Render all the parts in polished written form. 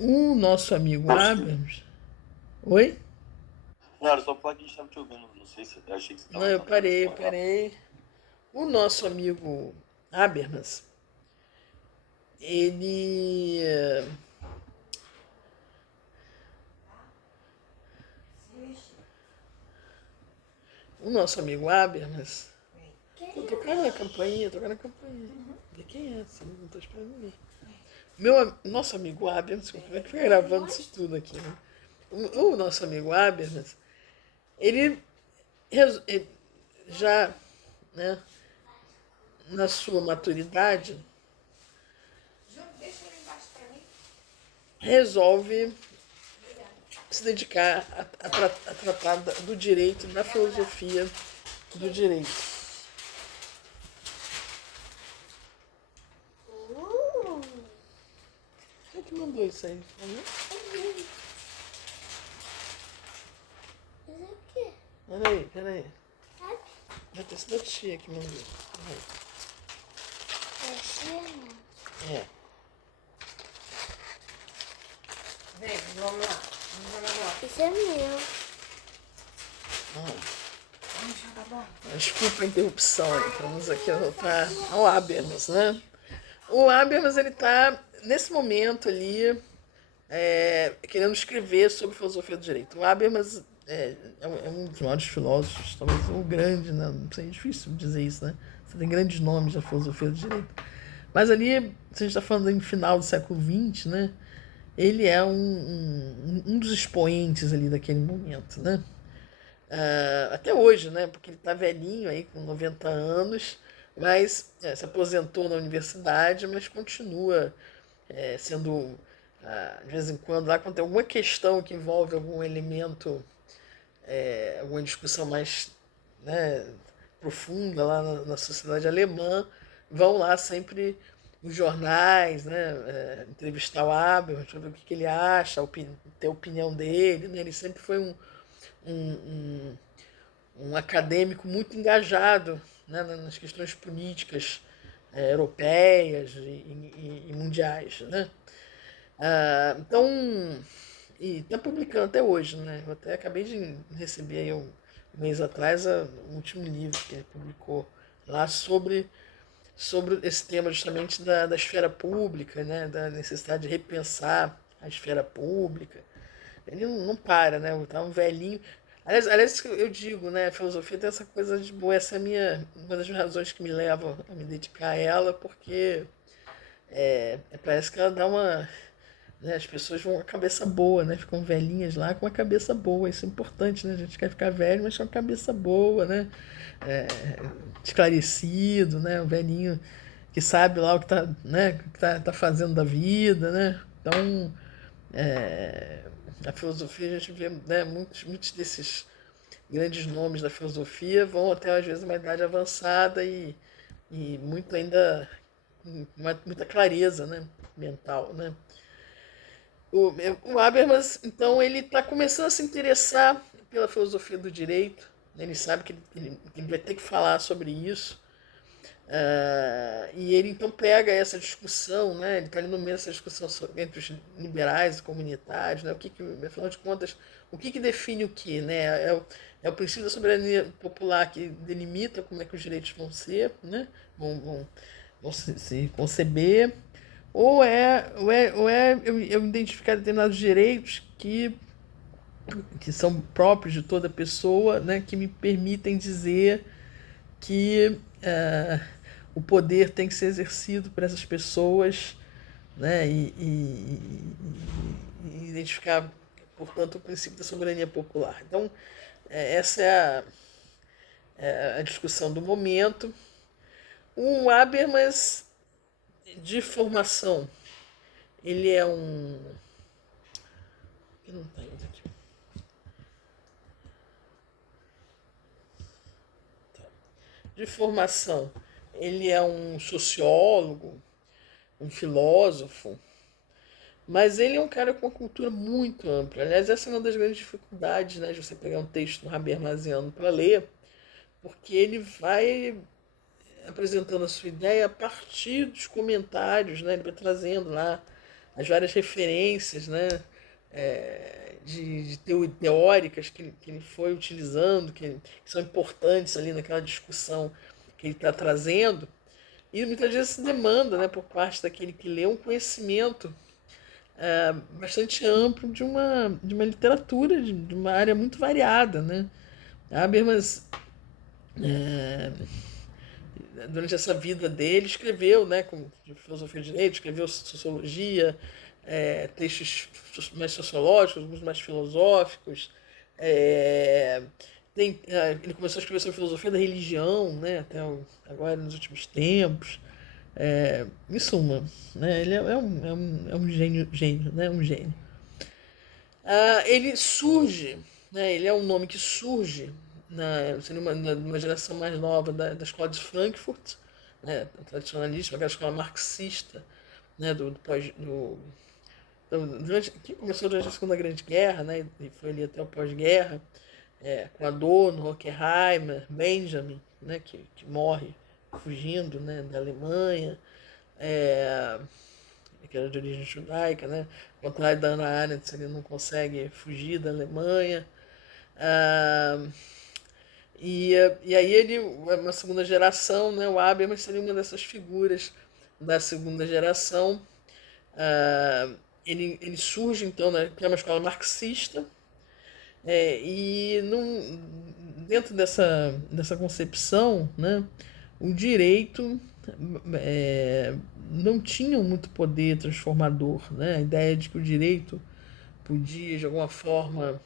O nosso amigo Abrams. Oi? Não, era só falar que a gente tava te ouvindo. Não sei se. Eu achei que você Não, tava eu tentando se parei, eu falar. parei. O nosso amigo Habermas, ele. O nosso amigo Habermas. Tô tocando a campainha, tocando a campainha. De quem é essa? Não tô esperando ninguém. Nosso amigo Habermas, como é que foi gravando isso tudo aqui, né? O nosso amigo Habermas, ele, ele já, né, na sua maturidade, resolve se dedicar a tratar do direito, da filosofia do direito. Quem é que mandou isso aí? Peraí, peraí. Deve ter sido a tia que mandou. É. Vem, vamos lá. Vamos lá. Isso é meu. Vamos jogar bola. Desculpa a interrupção, vamos aqui voltar ao Habermas, né? O Habermas, ele tá, nesse momento ali, querendo escrever sobre filosofia do direito. O Habermas é um dos maiores filósofos, talvez o grande, né? Não sei, é difícil dizer isso, né? Você tem grandes nomes da filosofia do direito. Mas ali, se a gente está falando em final do século XX, né? Ele é um dos expoentes ali daquele momento, né? Até hoje, né? Porque ele está velhinho aí, com 90 anos, mas se aposentou na universidade, mas continua sendo, de vez em quando, lá quando tem alguma questão que envolve algum elemento, alguma discussão mais, né, profunda lá na sociedade alemã, vão lá sempre os jornais, né, entrevistar o Habermas, para ver o que ele acha, ter a opinião dele. Né, ele sempre foi um, um acadêmico muito engajado, né, nas questões políticas europeias e mundiais. Né? Então, e está publicando até hoje. Né? Eu até acabei de receber aí um mês atrás o último livro que ele publicou lá sobre esse tema justamente da esfera pública, né? Da necessidade de repensar a esfera pública. Ele não para, né? Tá um velhinho. Aliás, eu digo, né? A filosofia tem essa coisa de boa. Essa é uma das razões que me levam a me dedicar a ela, porque parece que ela dá uma. Né, as pessoas vão com a cabeça boa, né? Ficam velhinhas lá com a cabeça boa. Isso é importante, né? A gente quer ficar velho, mas com a cabeça boa, né? É, esclarecido, né? Um velhinho que sabe lá o que tá, né? O que tá fazendo da vida, né? Então, é, a filosofia, a gente vê, né, muitos desses grandes nomes da filosofia vão até às vezes uma idade avançada e muito ainda muita clareza, né, mental, né. O Habermas, então, ele está começando a se interessar pela filosofia do direito, né, ele sabe que ele vai ter que falar sobre isso. E ele então pega essa discussão, né? Ele está ali no meio dessa discussão entre os liberais e comunitários, né? Afinal de contas, o que define o que, né? É o princípio da soberania popular que delimita como é que os direitos vão ser, né? Vão se conceber, ou é eu identificar determinados direitos que são próprios de toda pessoa, né? Que me permitem dizer que o poder tem que ser exercido por essas pessoas, né, e identificar, portanto, o princípio da soberania popular. Então, essa é a discussão do momento. O Habermas, de formação, ele é um. Não está indo aqui. De formação, ele é um sociólogo, um filósofo, mas ele é um cara com uma cultura muito ampla. Aliás, essa é uma das grandes dificuldades, né, de você pegar um texto do Habermasiano para ler, porque ele vai apresentando a sua ideia a partir dos comentários, né, ele vai trazendo lá as várias referências, né, teóricas que ele foi utilizando, que são importantes ali naquela discussão que ele está trazendo, e muitas vezes se demanda, né, por parte daquele que lê um conhecimento bastante amplo de uma literatura, de uma área muito variada. Né? Habermas, durante essa vida dele, escreveu, né, de filosofia do direito, escreveu sociologia, textos mais sociológicos, alguns mais filosóficos. Ele começou a escrever sobre filosofia da religião, né, agora nos últimos tempos. Em suma, né, ele é um gênio, né, um gênio. Ele surge, né, ele é um nome que surge numa geração mais nova da escola de Frankfurt, né, tradicionalista, aquela escola marxista, né, que começou durante a Segunda Grande Guerra, né, e foi ali até o pós-guerra, com Adorno, Horkheimer, Benjamin, né, que morre fugindo, né, da Alemanha, que era de origem judaica, né? Ao contrário da Hannah Arendt, ele não consegue fugir da Alemanha. E aí ele, uma segunda geração, né? O Habermas seria uma dessas figuras da segunda geração. Ele surge, então, né, que é uma escola marxista, e dentro dessa concepção, né, o direito não tinha muito poder transformador. Né? A ideia de que o direito podia, de alguma forma,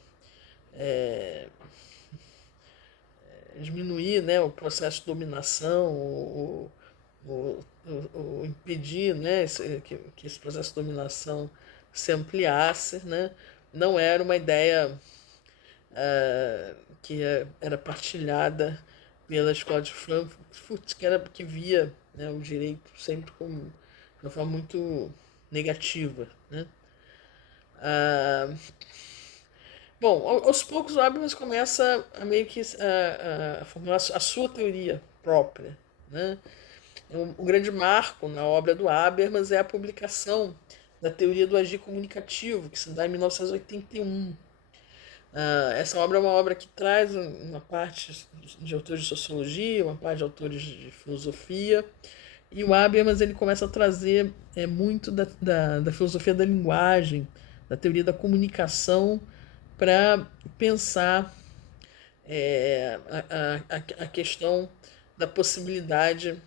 diminuir, né, o processo de dominação, ou impedir, né, que esse processo de dominação se ampliasse, né? Não era uma ideia que era partilhada pela escola de Frankfurt, que via, né, o direito sempre como de uma forma muito negativa. Né? Bom, aos poucos o Habermas começa a meio que a formular a sua teoria própria. Né? Um grande marco na obra do Habermas é a publicação da teoria do agir comunicativo, que se dá em 1981. Essa obra é uma obra que traz uma parte de autores de sociologia, uma parte de autores de filosofia, e o Habermas ele começa a trazer muito da filosofia da linguagem, da teoria da comunicação, para pensar a questão da possibilidade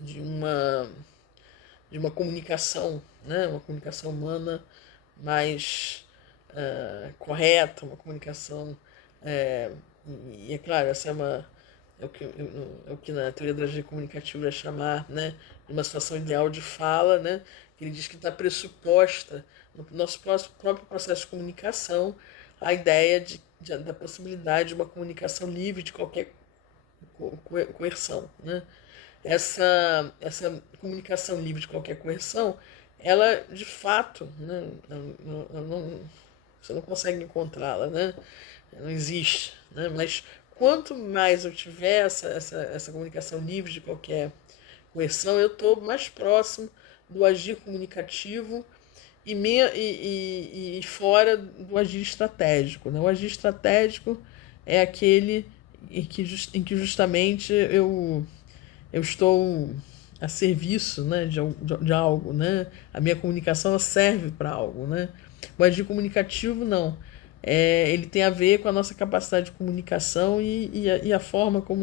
de uma comunicação, né? Uma comunicação humana mais correta, uma comunicação. E é claro, essa é o que na teoria da agir comunicativa é chamar, né, de uma situação ideal de fala, né, que ele diz que está pressuposta no nosso próprio processo de comunicação a ideia da possibilidade de uma comunicação livre de qualquer coerção. Né? Essa comunicação livre de qualquer coerção, ela de fato, né, você não consegue encontrá-la, né? Não existe. Né? Mas quanto mais eu tiver essa comunicação livre de qualquer coerção, eu estou mais próximo do agir comunicativo e fora do agir estratégico. Né? O agir estratégico é aquele em que justamente eu estou a serviço, né, de algo. Né? A minha comunicação ela serve para algo. Né? O agir comunicativo não. Ele tem a ver com a nossa capacidade de comunicação e a forma como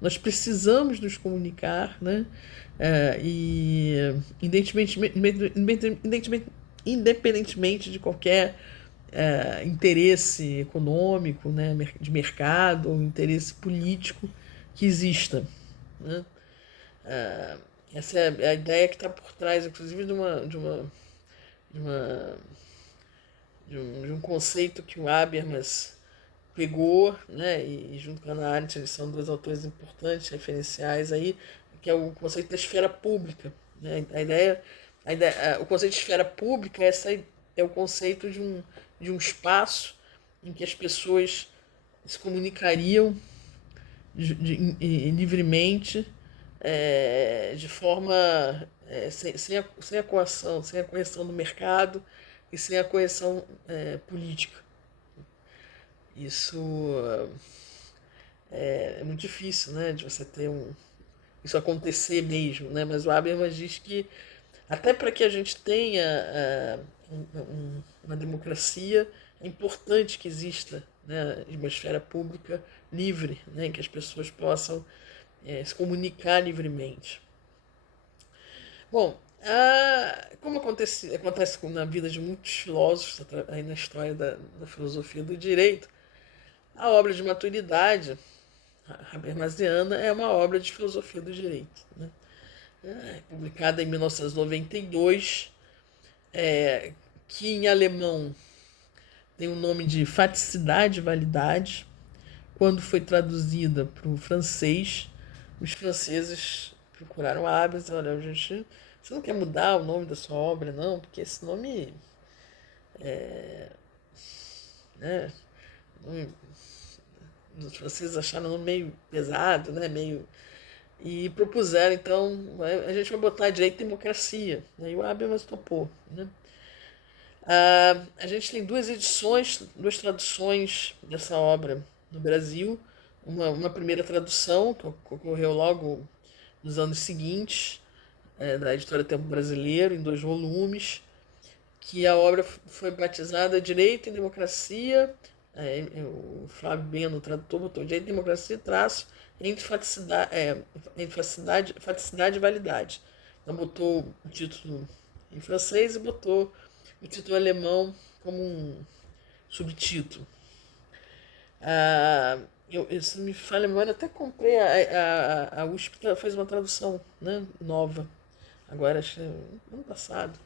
nós precisamos nos comunicar, né? E independentemente de qualquer interesse econômico, né, de mercado ou interesse político que exista. Né? Essa é a ideia que está por trás, inclusive, de um conceito que o Habermas pegou, né, e junto com a Hannah Arendt, eles são dois autores importantes, referenciais aí, que é o conceito da esfera pública. Né? O conceito de esfera pública é o conceito de um espaço em que as pessoas se comunicariam livremente, de forma sem a coação, sem a correção do mercado e sem a correção política. Isso é muito difícil, né, de você ter isso acontecer mesmo, né? Mas o Habermas diz que até para que a gente tenha uma democracia, é importante que exista, né, uma esfera pública livre, né, em que as pessoas possam se comunicar livremente. Bom, como acontece na vida de muitos filósofos aí na história da filosofia do direito, a obra de maturidade habermasiana é uma obra de filosofia do direito, né? Publicada em 1992, que em alemão tem o nome de Faticidade e Validade. Quando foi traduzida para o francês, os franceses procuraram Habermas e olha, gente, você não quer mudar o nome da sua obra, não? Porque esse nome né, os franceses acharam o nome meio pesado, né, e propuseram, então, a gente vai botar direito e democracia. E o Habermas topou, né? A gente tem duas traduções dessa obra no Brasil. Uma primeira tradução, que ocorreu logo nos anos seguintes, da editora Tempo Brasileiro, em 2 volumes, que a obra foi batizada Direito e Democracia. O Flávio Beno, o tradutor, botou Direito e Democracia, entre faticidade e validade. Então botou o título em francês e botou o título alemão como um subtítulo. Se me falha a memória, até comprei, a USP fez uma tradução, né, nova, agora acho que ano passado,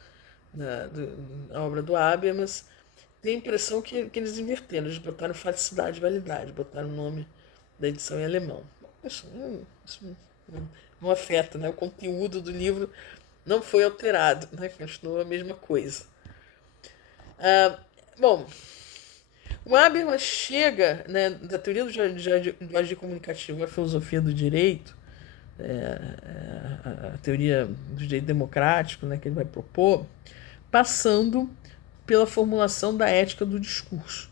da obra do Habermas. Tenho a impressão que eles inverteram, eles botaram faticidade e validade, botaram o nome da edição em alemão. Isso não afeta, né? O conteúdo do livro não foi alterado, né? Continua a mesma coisa. Bom, o Habermas chega, né, da teoria do agir comunicativo à filosofia do direito, a teoria do direito democrático, né, que ele vai propor, passando pela formulação da ética do discurso.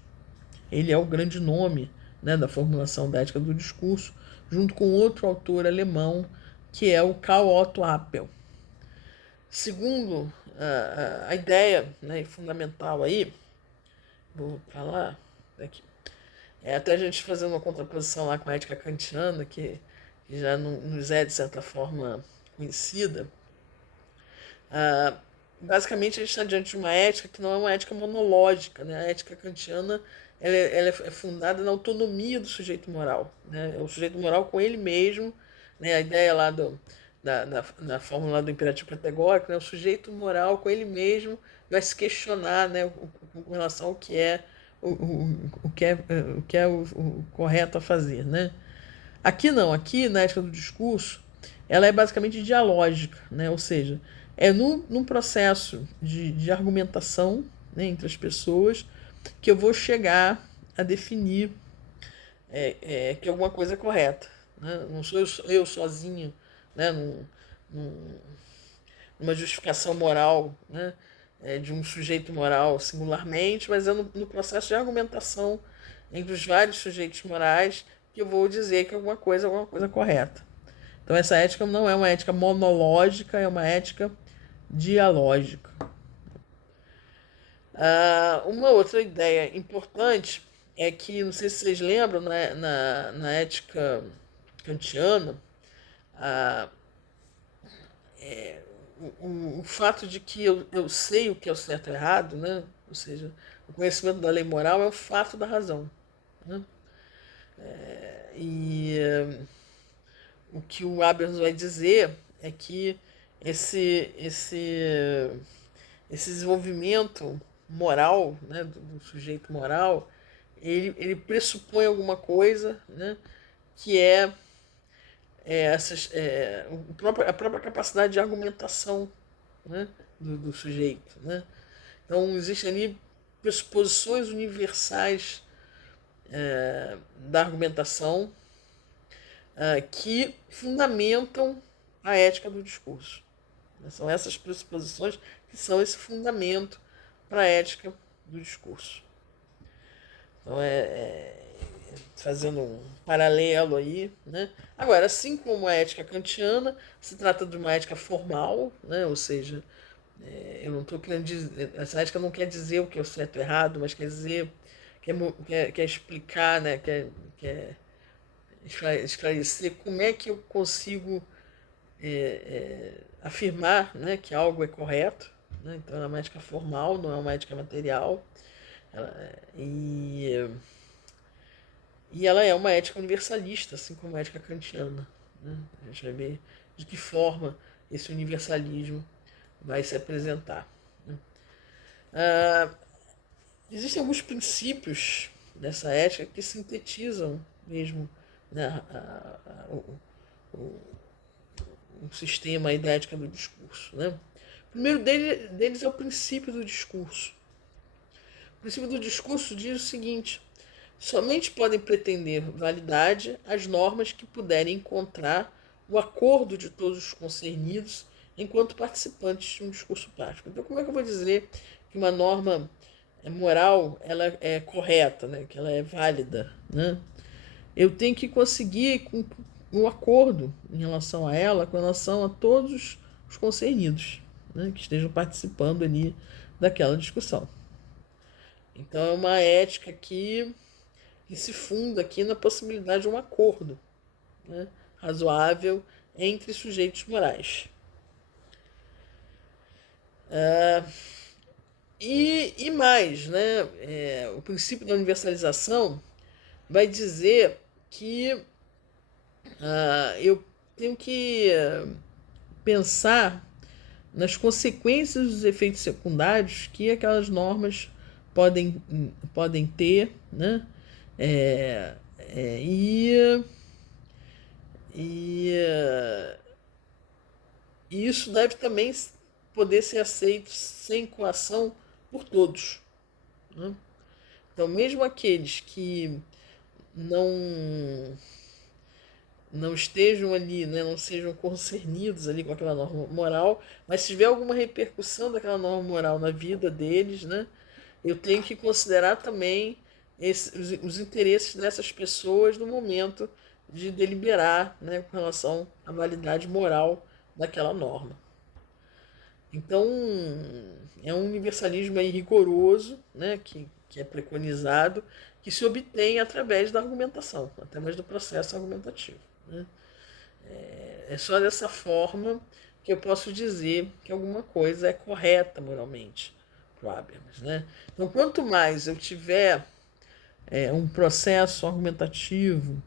Ele é o grande nome, né, da formulação da ética do discurso, junto com outro autor alemão, que é o Karl Otto Appel. Segundo a ideia, né, fundamental aí, vou para lá, aqui. Até a gente fazendo uma contraposição lá com a ética kantiana, que já nos é, de certa forma, conhecida. Basicamente, a gente está diante de uma ética que não é uma ética monológica, né? A ética kantiana ela é fundada na autonomia do sujeito moral, né? É o sujeito moral com ele mesmo, né? A ideia lá da fórmula do imperativo categórico, né? O sujeito moral com ele mesmo vai se questionar, né, com relação ao que é o que é o correto a fazer, né? Aqui não, aqui na ética do discurso, ela é basicamente dialógica, né? Ou seja, é num processo de argumentação, né, entre as pessoas que eu vou chegar a definir que alguma coisa é correta, né? Não sou eu sozinho, né, numa justificação moral, né, de um sujeito moral singularmente, mas é no processo de argumentação entre os vários sujeitos morais que eu vou dizer que alguma coisa é correta. Então essa ética não é uma ética monológica, é uma ética dialógica. Uma outra ideia importante é que, não sei se vocês lembram, né, na ética kantiana, o fato de que eu sei o que é o certo e errado, né? Ou seja, o conhecimento da lei moral é o fato da razão, né? O que o Habermas vai dizer é que esse desenvolvimento moral, né, do sujeito moral, ele pressupõe alguma coisa, né, que a própria capacidade de argumentação, né, do sujeito, né? Então existem ali pressuposições universais da argumentação que fundamentam a ética do discurso. São essas pressuposições que são esse fundamento para a ética do discurso. Então, fazendo um paralelo aí, né? Agora, assim como a ética kantiana, se trata de uma ética formal, né? Ou seja, eu não estou querendo dizer, essa ética não quer dizer o que é o certo e errado, mas quer dizer, quer explicar, né? Quer esclarecer como é que eu consigo afirmar, né, que algo é correto, né? Então é uma ética formal, não é uma ética material. E ela é uma ética universalista, assim como a ética kantiana. Né? A gente vai ver de que forma esse universalismo vai se apresentar. Né? Existem alguns princípios dessa ética que sintetizam mesmo, né, o sistema da ética do discurso. Né? O primeiro deles é o princípio do discurso. O princípio do discurso diz o seguinte: somente podem pretender validade as normas que puderem encontrar o acordo de todos os concernidos enquanto participantes de um discurso prático. Então, como é que eu vou dizer que uma norma moral ela é correta, né? Que ela é válida? Né? Eu tenho que conseguir um acordo em relação a ela, com relação a todos os concernidos, né? Que estejam participando ali daquela discussão. Então, é uma ética que se funda aqui na possibilidade de um acordo, né, razoável entre sujeitos morais. E mais, né, o princípio da universalização vai dizer que eu tenho que pensar nas consequências dos efeitos secundários que aquelas normas podem ter, né? E isso deve também poder ser aceito sem coação por todos. Né? Então, mesmo aqueles que não estejam ali, né, não sejam concernidos ali com aquela norma moral, mas se tiver alguma repercussão daquela norma moral na vida deles, né, eu tenho que considerar também os interesses dessas pessoas no momento de deliberar, né, com relação à validade moral daquela norma. Então, é um universalismo aí rigoroso, né, que é preconizado, que se obtém através da argumentação, através do processo argumentativo. Né? É só dessa forma que eu posso dizer que alguma coisa é correta moralmente para o Habermas. Né? Então, quanto mais eu tiver um processo argumentativo,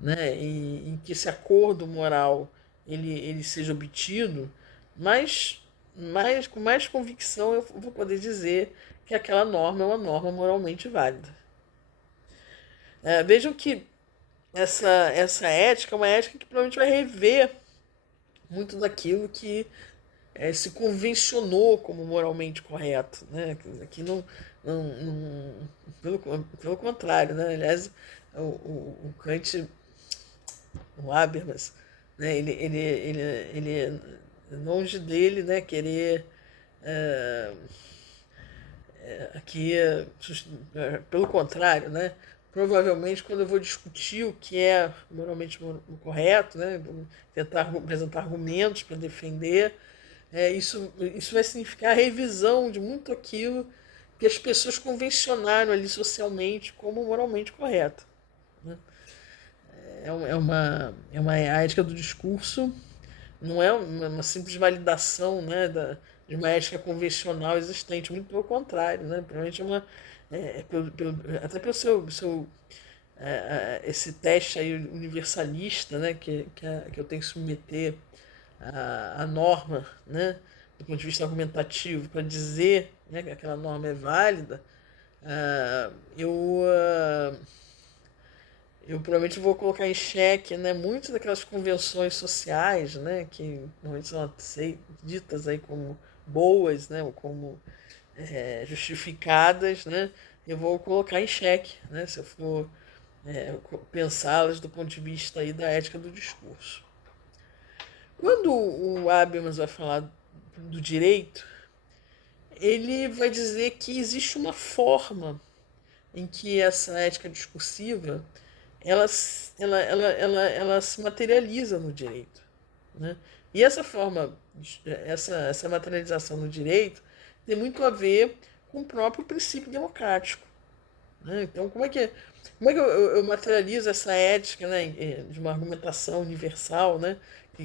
né, em que esse acordo moral ele seja obtido, com mais convicção eu vou poder dizer que aquela norma é uma norma moralmente válida. Vejam que essa ética é uma ética que provavelmente vai rever muito daquilo que se convencionou como moralmente correto. Né? Aqui pelo contrário, né? Aliás, o Kant, o Habermas, né? Ele longe dele, né, querer aqui, pelo contrário, né, provavelmente quando eu vou discutir o que é moralmente correto, né, tentar apresentar argumentos para defender, isso vai significar a revisão de muito aquilo que as pessoas convencionaram ali socialmente como moralmente correto. Né? A ética do discurso não é uma simples validação, né, de uma ética convencional existente, muito pelo contrário, né? Provavelmente até pelo seu esse teste aí universalista, né, que eu tenho que submeter a norma, né, do ponto de vista argumentativo, para dizer, né, que aquela norma é válida, eu provavelmente vou colocar em xeque, né, muitas daquelas convenções sociais, né, que normalmente são ditas aí como boas, né, ou como justificadas, né, eu vou colocar em xeque, né, se eu for pensá-las do ponto de vista aí da ética do discurso. Quando o Habermas vai falar do direito, ele vai dizer que existe uma forma em que essa ética discursiva ela se materializa no direito, né? E essa forma, essa materialização no direito tem muito a ver com o próprio princípio democrático, né? Então, como é que eu materializo essa ética, né, de uma argumentação universal, né,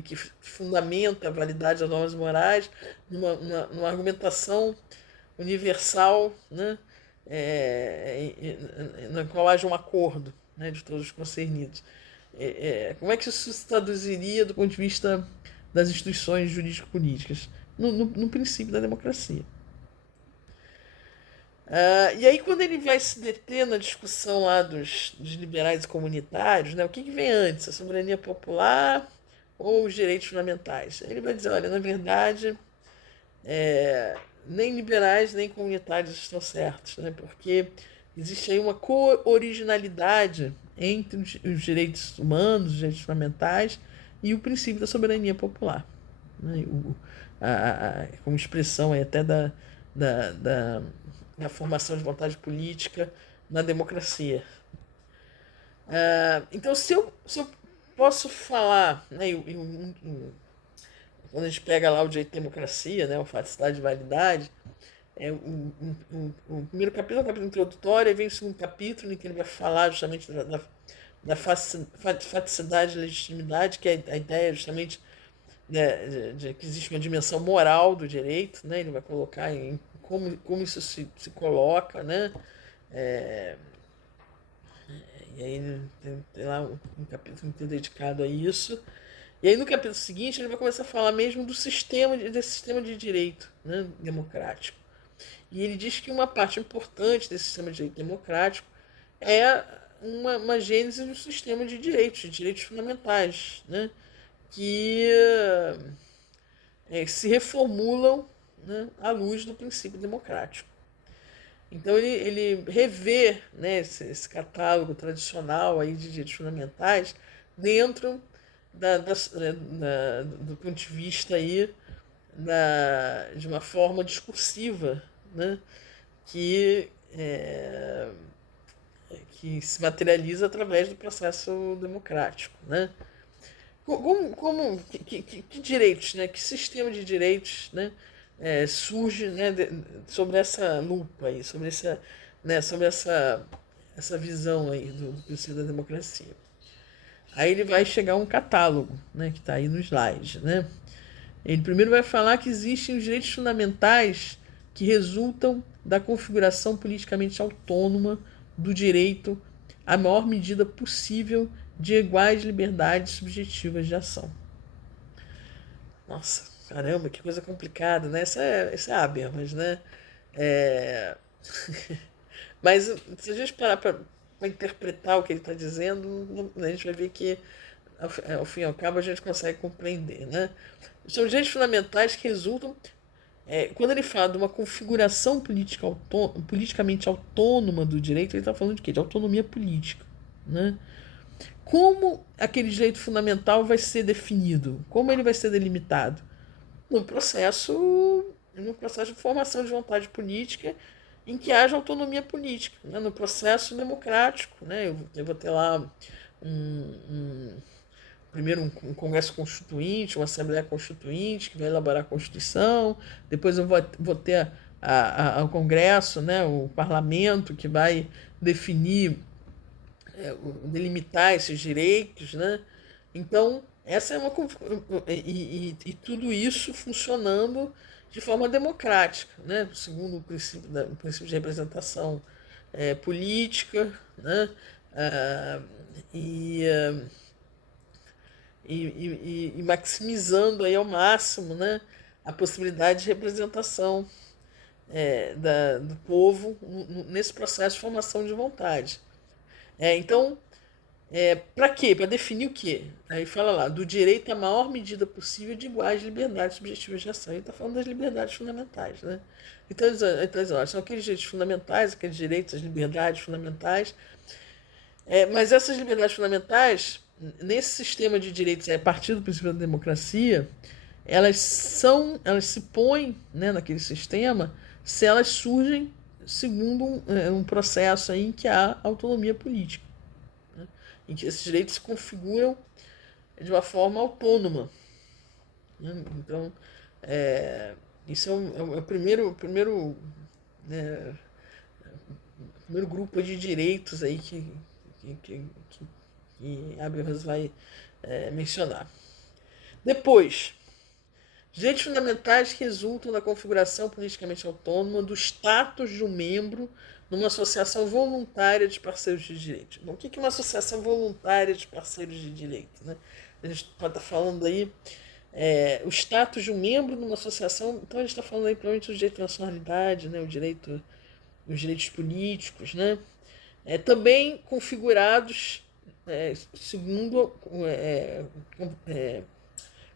que fundamenta a validade das normas morais numa argumentação universal, né, na qual haja um acordo, né, de todos os concernidos. Como é que isso se traduziria do ponto de vista das instituições jurídico-políticas? No princípio da democracia. E aí, quando ele vai se deter na discussão lá dos liberais e comunitários, né, o que vem antes, a soberania popular ou os direitos fundamentais? Ele vai dizer, olha, na verdade, nem liberais nem comunitários estão certos, né, porque existe aí uma co-originalidade entre os direitos humanos, os direitos fundamentais e o princípio da soberania popular, né, como expressão aí até da formação de vontade política na democracia. Então, se eu posso falar, né, quando a gente pega lá o direito de democracia, né, o faticidade de validade, o primeiro capítulo é um capítulo introdutório, e vem o segundo capítulo, em que ele vai falar justamente da faticidade de legitimidade, que é a ideia justamente de que existe uma dimensão moral do direito, né? Ele vai colocar em como isso se coloca, né? E aí tem lá um capítulo inteiro dedicado a isso. E aí no capítulo seguinte ele vai começar a falar mesmo desse sistema de direito, né, democrático. E ele diz que uma parte importante desse sistema de direito democrático é uma gênese do sistema de direitos fundamentais, né, que se reformulam, né, à luz do princípio democrático. Então ele revê, né, esse catálogo tradicional aí de direitos fundamentais dentro do ponto de vista aí de uma forma discursiva, né, que se materializa através do processo democrático, né? Que direitos, né, que sistema de direitos, né, surge, né, sobre essa lupa aí, sobre essa visão aí do princípio da democracia. Aí ele vai chegar a um catálogo, né, que está aí no slide, né? Ele primeiro vai falar que existem os direitos fundamentais que resultam da configuração politicamente autônoma do direito à maior medida possível de iguais liberdades subjetivas de ação. Nossa, caramba, que coisa complicada, né? Isso é Habermas, né? Mas se a gente parar para interpretar o que ele está dizendo, a gente vai ver que, ao fim e ao cabo, a gente consegue compreender, né? São direitos fundamentais que resultam... quando ele fala de uma configuração politicamente autônoma do direito, ele está falando de quê? De autonomia política, né? Como aquele direito fundamental vai ser definido? Como ele vai ser delimitado? No processo de formação de vontade política em que haja autonomia política, né? No processo democrático, né? Eu vou ter lá primeiro um Congresso Constituinte, uma Assembleia Constituinte que vai elaborar a Constituição, depois eu vou ter o Congresso, né, o Parlamento que vai definir, delimitar esses direitos, né? Então, essa é uma... E tudo isso funcionando de forma democrática, né? Segundo o princípio de representação política, né? E maximizando aí ao máximo, né, a possibilidade de representação do povo nesse processo de formação de vontade. Então, para quê? Para definir o quê? Aí fala lá, do direito à maior medida possível de iguais liberdades subjetivas de ação. Ele está falando das liberdades fundamentais, né? Então, são aqueles direitos fundamentais, aqueles direitos, as liberdades fundamentais. Mas essas liberdades fundamentais, nesse sistema de direitos, a partir do princípio da democracia, elas se põem, né, naquele sistema se elas surgem segundo um processo aí em que há autonomia política, né, em que esses direitos se configuram de uma forma autônoma, né? Então, isso é o primeiro, né, primeiro grupo de direitos aí que Habermas vai mencionar. Depois, direitos fundamentais que resultam da configuração politicamente autônoma do status de um membro numa associação voluntária de parceiros de direito. Bom, o que é uma associação voluntária de parceiros de direito, né? A gente pode estar falando aí o status de um membro numa associação, então a gente está falando aí provavelmente do direito à nacionalidade, né? Os direitos políticos, né? Também configurados segundo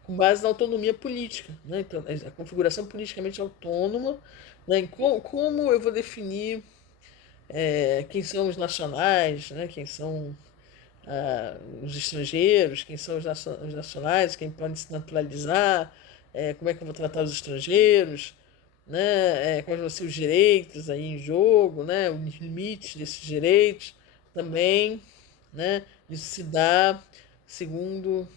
com base na autonomia política, né? Então, a configuração politicamente autônoma, né? Como eu vou definir quem são os nacionais, né? Quem são os estrangeiros, quem são os nacionais, quem pode se naturalizar, como é que eu vou tratar os estrangeiros, né? Quais vão ser os direitos aí em jogo, né? Os limites desses direitos também, né? Isso se dá segundo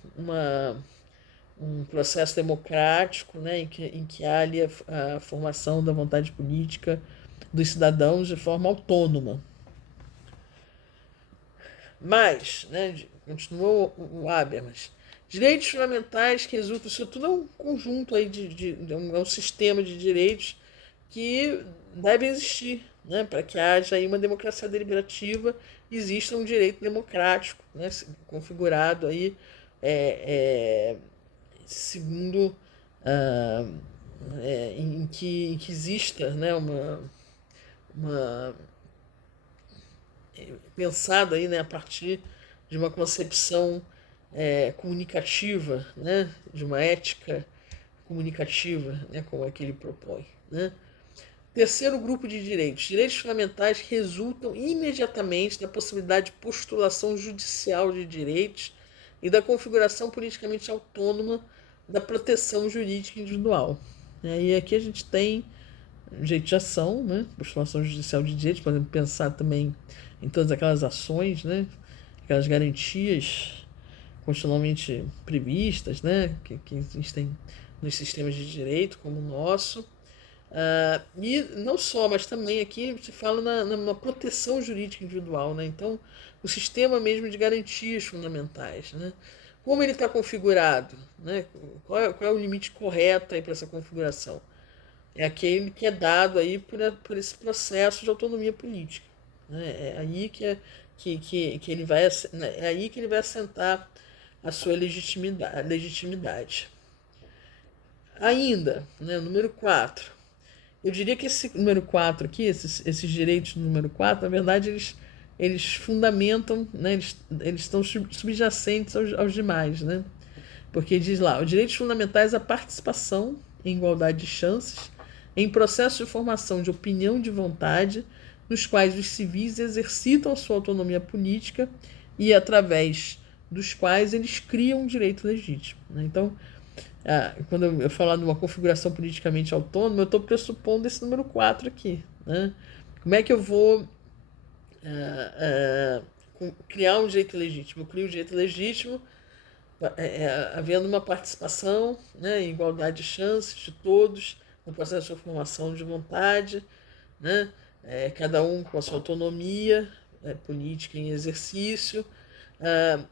um processo democrático, né? em que há ali a formação da vontade política dos cidadãos de forma autônoma. Mas, né, continuou o Habermas, direitos fundamentais que resultam, isso tudo é um conjunto aí é um sistema de direitos que devem existir, né, para que haja aí uma democracia deliberativa, exista um direito democrático, né, configurado aí segundo em que exista, né, uma pensado aí, né, a partir de uma concepção comunicativa, né, de uma ética comunicativa, né, como é que ele propõe, né. Terceiro grupo de direitos fundamentais que resultam imediatamente da possibilidade de postulação judicial de direitos e da configuração politicamente autônoma da proteção jurídica individual. E aqui a gente tem direito de ação, né, postulação judicial de direitos, podemos pensar também em todas aquelas ações, né, aquelas garantias constitucionalmente previstas, né, que existem nos sistemas de direito como o nosso. E não só, mas também aqui se fala na proteção jurídica individual, né? Então, o sistema mesmo de garantias fundamentais, né? Como ele está configurado, né? Qual é o limite correto para essa configuração? É aquele que é dado aí por esse processo de autonomia política, né? É aí que ele vai, é aí que ele vai assentar a sua legitimidade. Ainda, né, número 4. Eu diria que esse número 4 aqui, esses direitos do número 4, na verdade, eles fundamentam, né, eles estão subjacentes aos demais, né? Porque diz lá, os direitos fundamentais à participação em igualdade de chances, em processo de formação de opinião e de vontade, nos quais os civis exercitam a sua autonomia política e através dos quais eles criam um direito legítimo, né? Então, quando eu falar de uma configuração politicamente autônoma, eu estou pressupondo esse número 4 aqui, né? Como é que eu vou criar um direito legítimo? Eu crio um direito legítimo havendo uma participação, né, em igualdade de chances de todos, no processo de formação de vontade, né, cada um com a sua autonomia política em exercício.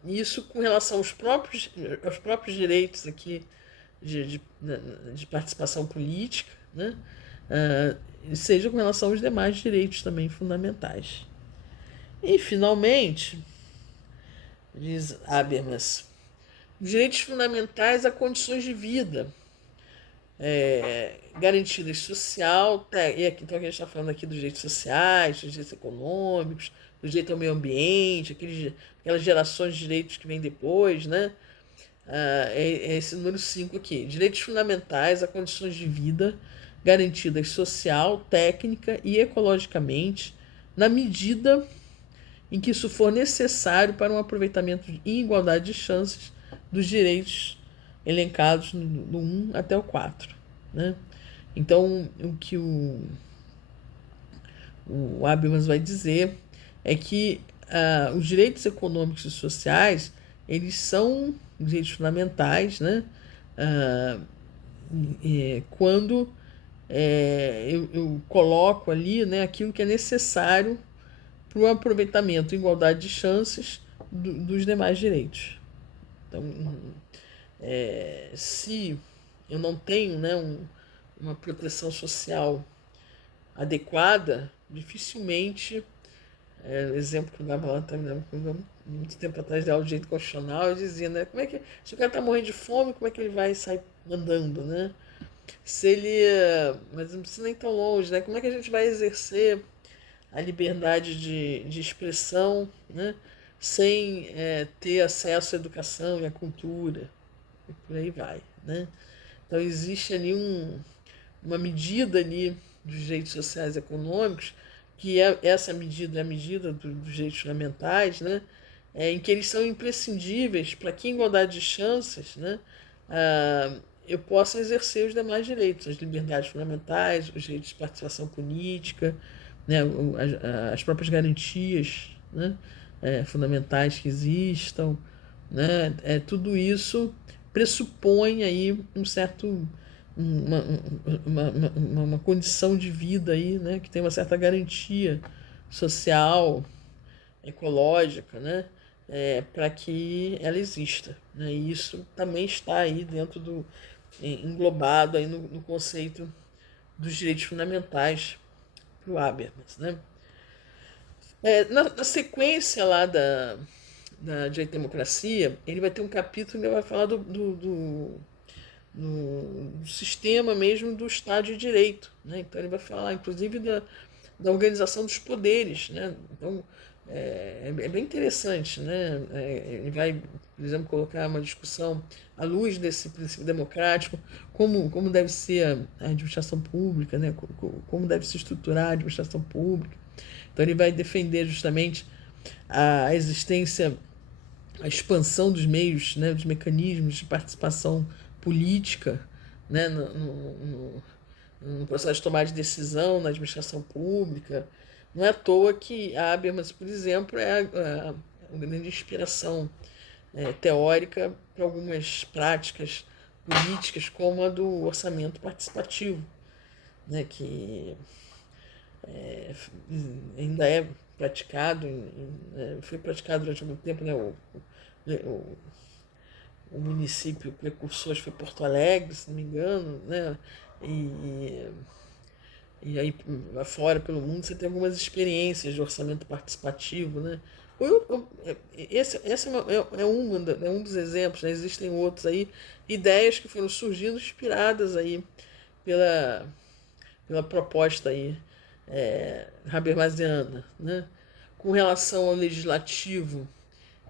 Isso com relação aos próprios direitos aqui de participação política, né? Seja com relação aos demais direitos também fundamentais. E, finalmente, diz Habermas, direitos fundamentais a condições de vida garantidas social, e aqui, então a gente está falando aqui dos direitos sociais, dos direitos econômicos, do direito ao meio ambiente, aquelas gerações de direitos que vêm depois, né? É esse número 5 aqui. Direitos fundamentais a condições de vida garantidas social, técnica e ecologicamente, na medida em que isso for necessário para um aproveitamento em igualdade de chances dos direitos elencados do 1 até o 4. Né? Então, o que o Habermas vai dizer é que os direitos econômicos e sociais, eles são direitos fundamentais, né? Quando eu coloco ali, né, aquilo que é necessário para o aproveitamento e igualdade de chances dos demais direitos. Então, se eu não tenho, né, uma proteção social adequada, dificilmente, exemplo que eu dava lá também, muito tempo atrás de aula de direito constitucional, eu dizia, né, como é que, se o cara está morrendo de fome, como é que ele vai sair andando, né? Se ele, mas não precisa nem tão longe, né? Como é que a gente vai exercer a liberdade de expressão, né? Sem ter acesso à educação e à cultura, e por aí vai, né? Então existe ali uma medida ali dos direitos sociais e econômicos, que essa medida é a medida dos direitos fundamentais, né? Em que eles são imprescindíveis para que, em igualdade de chances, né, eu possa exercer os demais direitos, as liberdades fundamentais, os direitos de participação política, né, as próprias garantias, né, fundamentais que existam, né, tudo isso pressupõe aí um certo uma condição de vida aí, né, que tem uma certa garantia social, ecológica, né, para que ela exista, né, e isso também está aí dentro englobado aí no conceito dos direitos fundamentais para o Habermas, né. Na sequência lá da Direito e Democracia, ele vai ter um capítulo que vai falar do sistema mesmo do Estado de Direito, né? Então ele vai falar, inclusive, da organização dos poderes, né? Então é bem interessante, né? Ele vai, por exemplo, colocar uma discussão à luz desse princípio democrático, como deve ser a administração pública, né? Como deve se estruturar a administração pública. Então ele vai defender justamente a existência, a expansão dos meios, né, dos mecanismos de participação política, né, no processo de tomar de decisão na administração pública. Não é à toa que a Habermas, por exemplo, é uma grande inspiração teórica para algumas práticas políticas, como a do orçamento participativo, né, que ainda é praticado, foi praticado durante algum tempo, né, o município precursor foi Porto Alegre, se não me engano, né? E aí, lá fora, pelo mundo, você tem algumas experiências de orçamento participativo, né? Esse é um dos exemplos, né? Existem outros aí, ideias que foram surgindo inspiradas aí pela proposta aí, habermasiana, né? Com relação ao legislativo,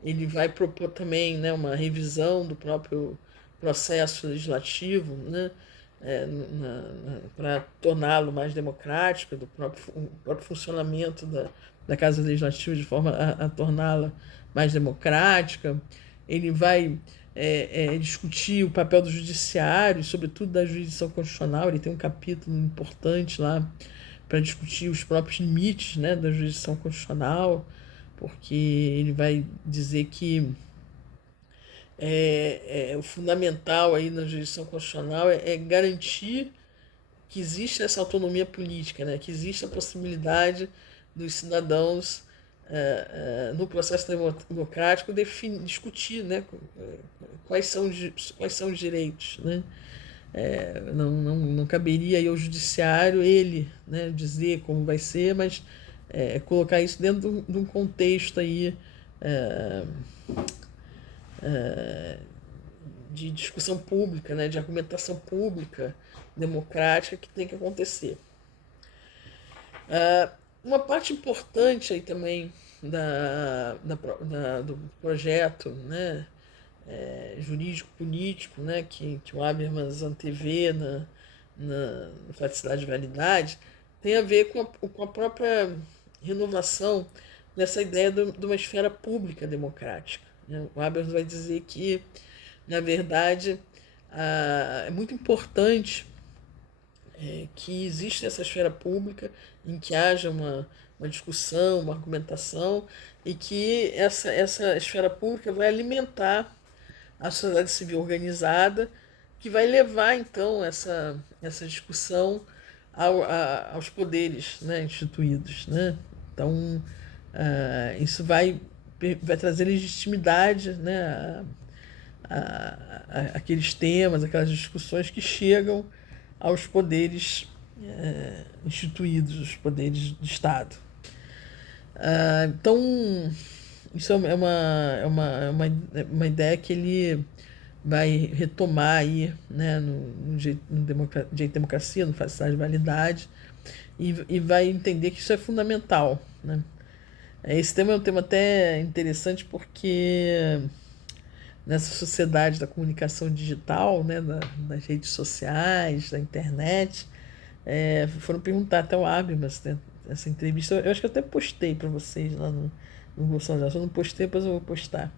ele vai propor também, né, uma revisão do próprio processo legislativo, né, para torná-lo mais democrático, do próprio funcionamento da Casa Legislativa, de forma a torná-la mais democrática. Ele vai discutir o papel do judiciário, sobretudo da jurisdição constitucional. Ele tem um capítulo importante lá para discutir os próprios limites, né, da jurisdição constitucional, porque ele vai dizer que o fundamental aí na jurisdição constitucional é garantir que existe essa autonomia política, né, que existe a possibilidade dos cidadãos, no processo democrático, discutir, né, quais são os direitos, né. Não caberia aí ao judiciário ele, né, dizer como vai ser, mas colocar isso dentro de um contexto aí, de discussão pública, né, de argumentação pública, democrática, que tem que acontecer. Uma parte importante aí também do projeto, né, jurídico-político, né, que o Habermas antevê na Faticidade e Validade, tem a ver com a própria renovação dessa ideia de uma esfera pública democrática, né? O Habermas vai dizer que, na verdade, É muito importante que exista essa esfera pública em que haja uma discussão, uma argumentação, e que essa esfera pública vai alimentar a sociedade civil organizada, que vai levar então essa discussão aos poderes, né, instituídos. Né? Então, isso vai trazer legitimidade, né, aqueles temas, aquelas discussões que chegam aos poderes instituídos, os poderes do Estado. Então, isso uma ideia que ele vai retomar aí, né, no direito de democracia, no facilidade de validade, e vai entender que isso é fundamental. Né? Esse tema é um tema até interessante porque nessa sociedade da comunicação digital, né, das redes sociais, da internet, foram perguntar até o Habermas, né, essa entrevista. Eu acho que eu até postei para vocês lá no Bolsonaro. Se eu não postei, depois eu vou postar.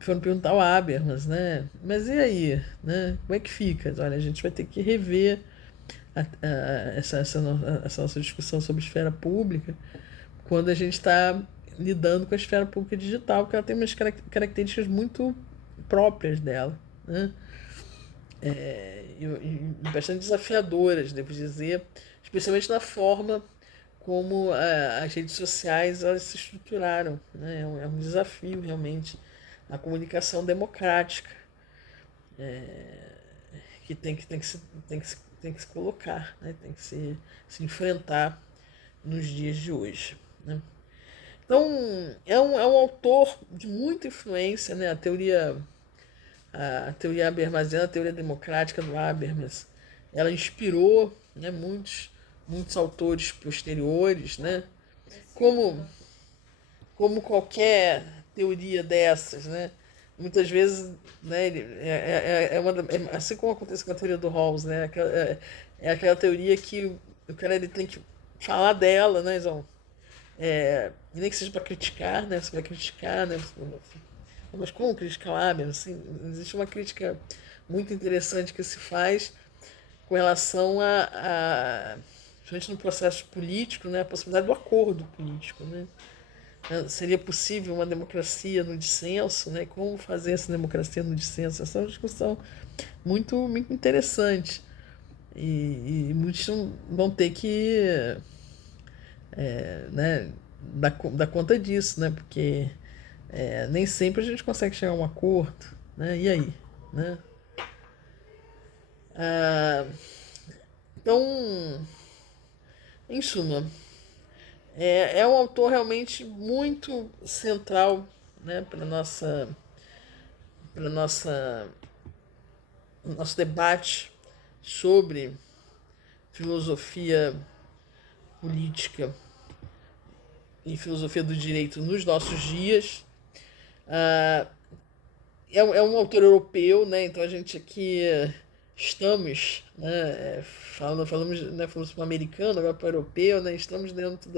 Foram perguntar ao Habermas, né? Mas e aí? Né? Como é que fica? Olha, a gente vai ter que rever essa nossa discussão sobre esfera pública quando a gente está lidando com a esfera pública digital, porque ela tem umas características muito próprias dela, né? E bastante desafiadoras, devo dizer, especialmente na forma como as redes sociais elas se estruturaram. Né? É um desafio, realmente, a comunicação democrática que tem que se colocar, né? Tem que se enfrentar nos dias de hoje. Né? Então, é um autor de muita influência, né? A teoria habermasiana, a teoria democrática do Habermas, ela inspirou, né, muitos autores posteriores, né? Como qualquer teoria dessas, né? Muitas vezes, né, assim como acontece com a teoria do Rawls, né? Aquela teoria que o cara ele tem que falar dela, né, João? Nem que seja para criticar, né? Você vai criticar, né? Mas como criticar o Habermas? Assim, existe uma crítica muito interessante que se faz com relação principalmente no processo político, né, a possibilidade do acordo político. Né? Seria possível uma democracia no dissenso? Né? Como fazer essa democracia no dissenso? Essa é uma discussão muito, muito interessante. E muitos vão ter que né, dar conta disso, né? Porque nem sempre a gente consegue chegar a um acordo. Né? E aí? Né? Então, em suma, é um autor realmente muito central, né, para nosso debate sobre filosofia política e filosofia do direito nos nossos dias. É um autor europeu, né, então a gente aqui estamos, né, falamos para o americano, agora para o europeu, né, estamos dentro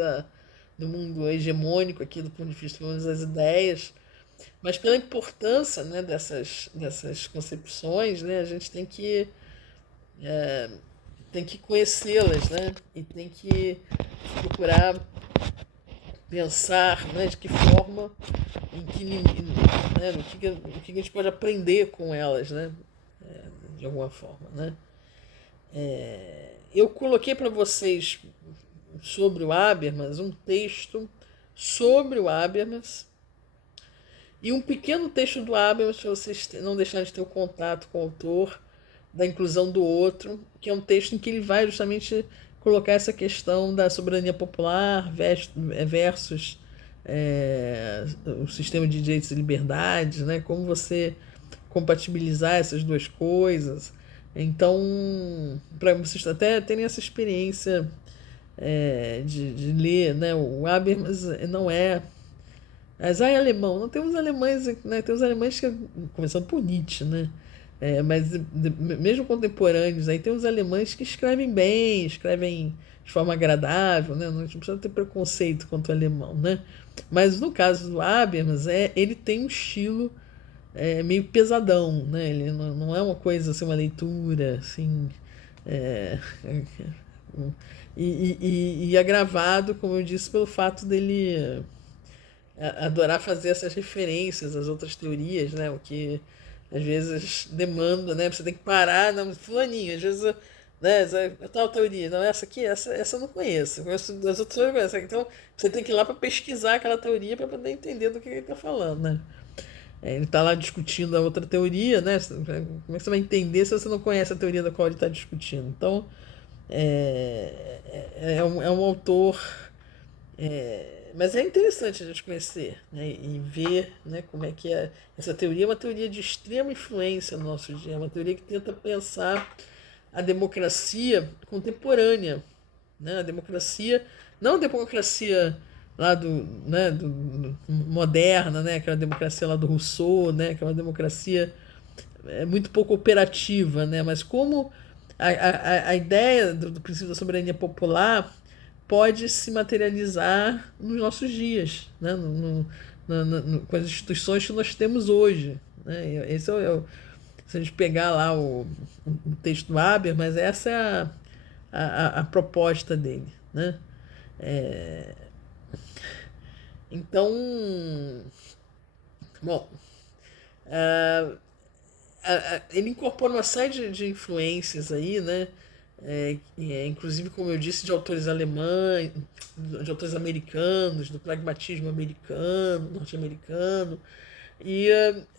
do mundo hegemônico aqui do ponto de vista das ideias, mas pela importância, né, dessas concepções, né, a gente tem que conhecê-las, né, e tem que procurar pensar, né, de que forma, no que a gente pode aprender com elas, né, de alguma forma, né. Eu coloquei para vocês sobre o Habermas um texto sobre o Habermas e um pequeno texto do Habermas para vocês não deixarem de ter o contato com o autor, da inclusão do outro, que é um texto em que ele vai justamente colocar essa questão da soberania popular versus o sistema de direitos e liberdades, né? Como você compatibilizar essas duas coisas. Então, para vocês até terem essa experiência de ler, né? O Habermas não é... Mas é alemão, não tem uns alemães, né? Tem uns alemães que, começando por Nietzsche, né? Mas mesmo contemporâneos, aí tem uns alemães que escrevem bem, escrevem de forma agradável, né? Não precisa ter preconceito contra o alemão, né? Mas no caso do Habermas, ele tem um estilo meio pesadão, né? Ele não é uma coisa assim, uma leitura assim. é, e agravado, como eu disse, pelo fato dele adorar fazer essas referências às outras teorias, né? O que às vezes demanda, né? Você tem que parar, não, fulaninho, às vezes, né? Tal teoria, não, essa aqui, essa eu não conheço, eu conheço das outras eu conheço. Então você tem que ir lá para pesquisar aquela teoria para poder entender do que ele está falando, né? Ele está lá discutindo a outra teoria, né? Como é que você vai entender se você não conhece a teoria da qual ele está discutindo? Então, é um autor. Mas é interessante a gente conhecer, né, e ver, né, como é que é. Essa teoria é uma teoria de extrema influência no nosso dia, é uma teoria que tenta pensar a democracia contemporânea, né, a democracia, não a democracia lá do moderna, né, aquela democracia lá do Rousseau, né, aquela democracia muito pouco operativa, né, mas como a ideia do princípio da soberania popular pode se materializar nos nossos dias, né? Com as instituições que nós temos hoje. Né? Esse se a gente pegar lá o texto do Haber, mas essa é a proposta dele. Né? Então, bom, ele incorpora uma série de influências aí, né? Inclusive, como eu disse, de autores alemães, de autores americanos, do pragmatismo americano, norte-americano. E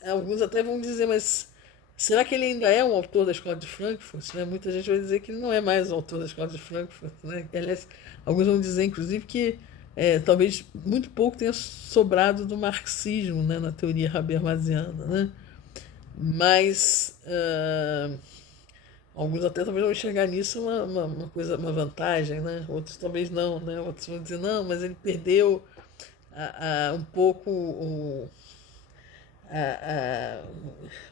alguns até vão dizer, mas será que ele ainda é um autor da Escola de Frankfurt? Né? Muita gente vai dizer que ele não é mais o autor da Escola de Frankfurt. Né? Aliás, alguns vão dizer, inclusive, que talvez muito pouco tenha sobrado do marxismo, né, na teoria habermasiana. Né? Mas alguns até talvez vão enxergar nisso uma coisa, uma vantagem, né? Outros talvez não, né? Outros vão dizer, não, mas ele perdeu um pouco a, a,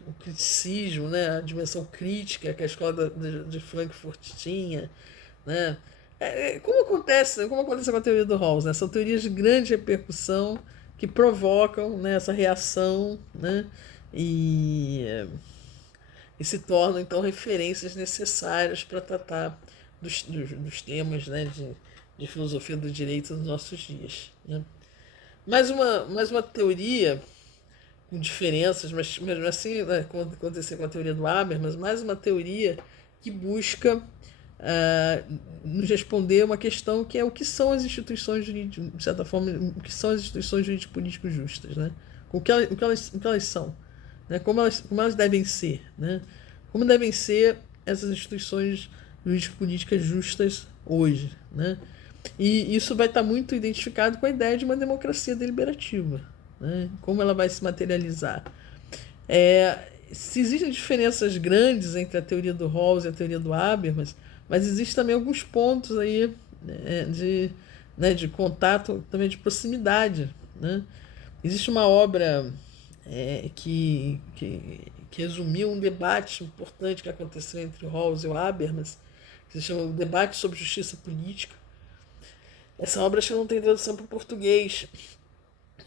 o criticismo, né? A dimensão crítica que a escola de Frankfurt tinha, né? Como acontece com a teoria do Rawls, né? São teorias de grande repercussão que provocam, né, essa reação, né? E se tornam então referências necessárias para tratar dos temas, né, de filosofia do direito nos nossos dias. Né? Mais uma teoria com diferenças, mas assim, né, como aconteceu com a teoria do Haber, mas mais uma teoria que busca nos responder uma questão que é o que são as instituições jurídicas, de certa forma, o que são as instituições jurídico-políticas justas, né? O que elas são, né? Como elas devem ser, né? Como devem ser essas instituições jurídico-políticas justas hoje, né? E isso vai estar muito identificado com a ideia de uma democracia deliberativa, né? Como ela vai se materializar. Se existem diferenças grandes entre a teoria do Rawls e a teoria do Habermas, mas existem também alguns pontos aí, de contato, também de proximidade. Né? Existe uma obra que resumiu um debate importante que aconteceu entre o Rawls e o Habermas, que se chama O Debate sobre Justiça Política. Essa obra acho que não tem tradução para o português,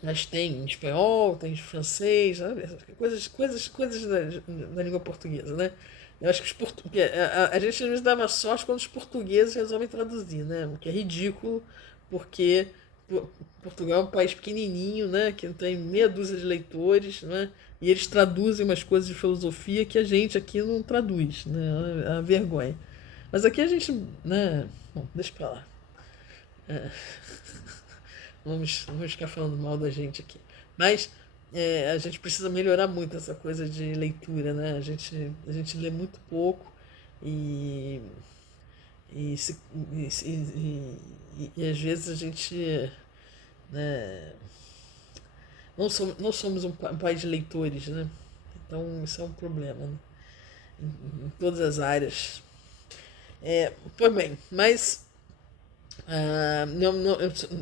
mas tem em espanhol, tem em francês, coisas da língua portuguesa, né? Eu acho que a gente às vezes dá uma sorte quando os portugueses resolvem traduzir, né? O que é ridículo, porque Portugal é um país pequenininho, né? Que tem meia dúzia de leitores, né? E eles traduzem umas coisas de filosofia que a gente aqui não traduz, né? É uma vergonha. Mas aqui a gente, né? Bom, deixa pra lá. Vamos ficar falando mal da gente aqui. Mas a gente precisa melhorar muito essa coisa de leitura, né? A gente lê muito pouco e, e, se, e às vezes a gente, né, não somos um país de leitores, né? Então isso é um problema, né? Em todas as áreas. Pois bem, mas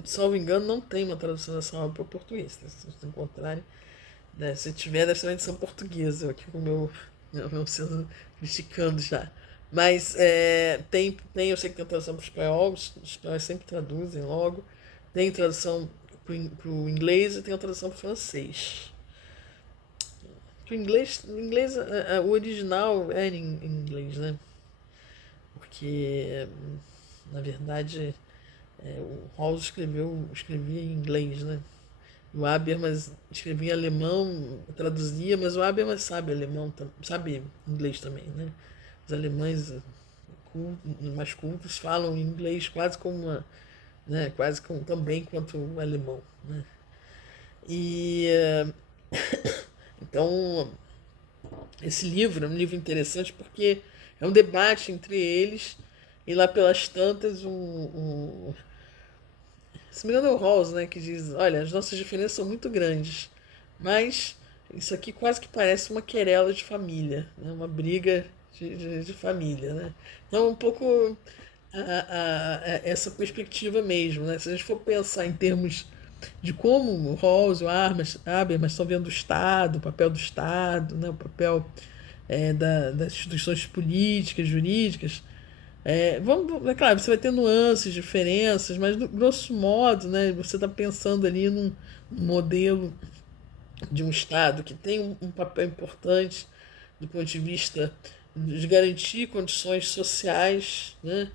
salvo engano, não tem uma tradução dessa obra para o português. Se vocês encontrarem, né, se tiver, deve ser uma edição portuguesa. Eu aqui com o meu sendo criticando já. Mas eu sei que tem tradução para o espanhol, os espanhóis sempre traduzem logo. Tem tradução para o inglês e tem a tradução para o francês. que o inglês, o original é em inglês, né? Porque, na verdade, o Rawls escrevia em inglês, né? O Habermas escrevia em alemão, traduzia, mas o Habermas sabe alemão, sabe inglês também, né? Os alemães mais cultos falam inglês quase como uma, né? Quase como, também quanto o alemão, né? E então esse livro é um livro interessante porque é um debate entre eles e lá pelas tantas se me engano é o Rawls, né, que diz, olha, as nossas diferenças são muito grandes, mas isso aqui quase que parece uma querela de família, né, uma briga de família, né? Então um pouco essa perspectiva mesmo, né? Se a gente for pensar em termos de como o Rawls e o Habermas estão vendo o Estado, o papel do Estado, né, o papel das instituições políticas, jurídicas. É claro, você vai ter nuances, diferenças, mas, grosso modo, né, você está pensando ali num modelo de um Estado que tem um papel importante do ponto de vista de garantir condições sociais, né,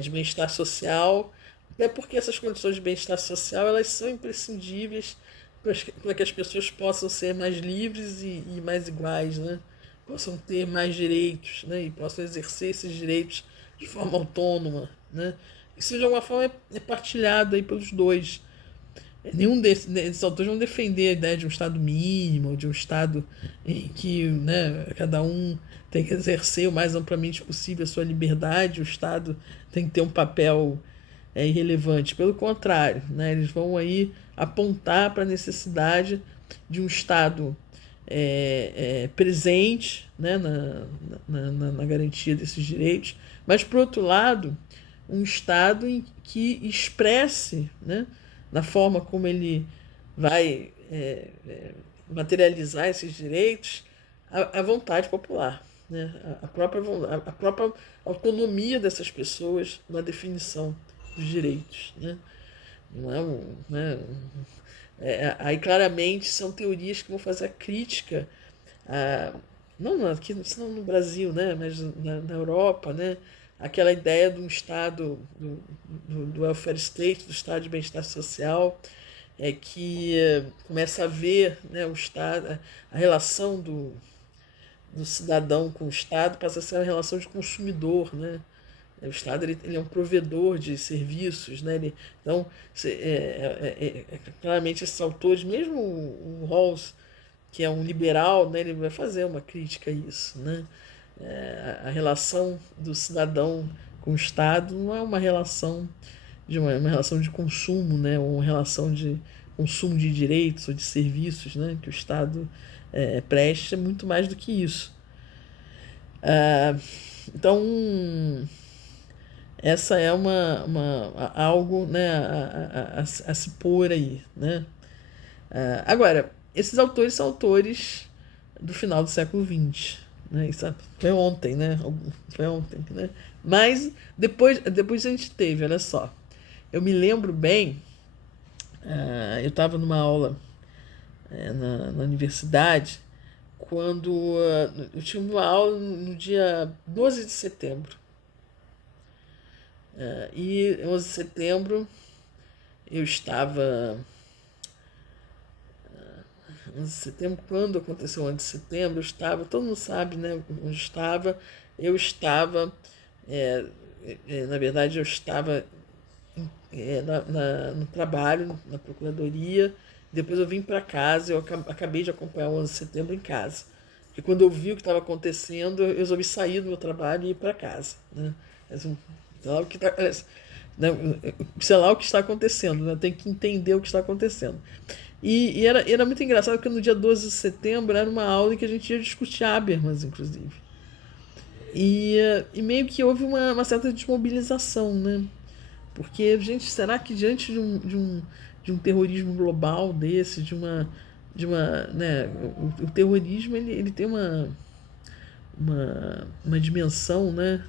de bem-estar social, até porque essas condições de bem-estar social elas são imprescindíveis para que as pessoas possam ser mais livres e mais iguais, né, possam ter mais direitos, né, e possam exercer esses direitos de forma autônoma, né, isso de alguma forma é partilhado aí pelos dois. Nenhum desses autores vão defender a ideia de um Estado mínimo, de um Estado em que, né, cada um tem que exercer o mais amplamente possível a sua liberdade, o Estado tem que ter um papel irrelevante. Pelo contrário, né, eles vão aí apontar para a necessidade de um Estado presente, né, na garantia desses direitos, mas, por outro lado, um Estado em que expresse, né, na forma como ele vai materializar esses direitos, a vontade popular, né? A própria autonomia dessas pessoas na definição dos direitos. Né? Não é né? Aí claramente são teorias que vão fazer a crítica, não aqui não no Brasil, né? Mas na Europa, né? Aquela ideia de um Estado, do welfare state, do Estado de bem-estar social, que começa a ver, né, o Estado, a relação do cidadão com o Estado passa a ser uma relação de consumidor, né? O Estado ele é um provedor de serviços, né? Então, claramente esses autores, mesmo o Rawls, que é um liberal, né, ele vai fazer uma crítica a isso, né? A relação do cidadão com o Estado não é uma relação uma relação de consumo, né, ou uma relação de consumo de direitos ou de serviços, né, que o Estado presta, é muito mais do que isso. Então, essa é algo, né, a se pôr aí. Né? Agora, esses autores são autores do final do século XX. Né? Isso foi ontem, né? Foi ontem, né? Mas depois a gente teve, olha só. Eu me lembro bem, eu estava numa aula na universidade, quando eu tive uma aula no dia 12 de setembro. E 11 de setembro eu estava. 11 de setembro, quando aconteceu o 11 de setembro, eu estava, todo mundo sabe, né, onde estava. Eu estava, na verdade, eu estava no trabalho, na procuradoria. Depois eu vim para casa, eu acabei de acompanhar o 11 de setembro em casa. Porque quando eu vi o que estava acontecendo, eu resolvi sair do meu trabalho e ir para casa. Né? Sei lá o que está acontecendo, né? Tem que entender o que está acontecendo. E era muito engraçado porque no dia 12 de setembro era uma aula em que a gente ia discutir Habermas, inclusive. E meio que houve uma certa desmobilização, né? Porque, gente, será que diante de um terrorismo global desse, né, o terrorismo ele tem uma dimensão, né,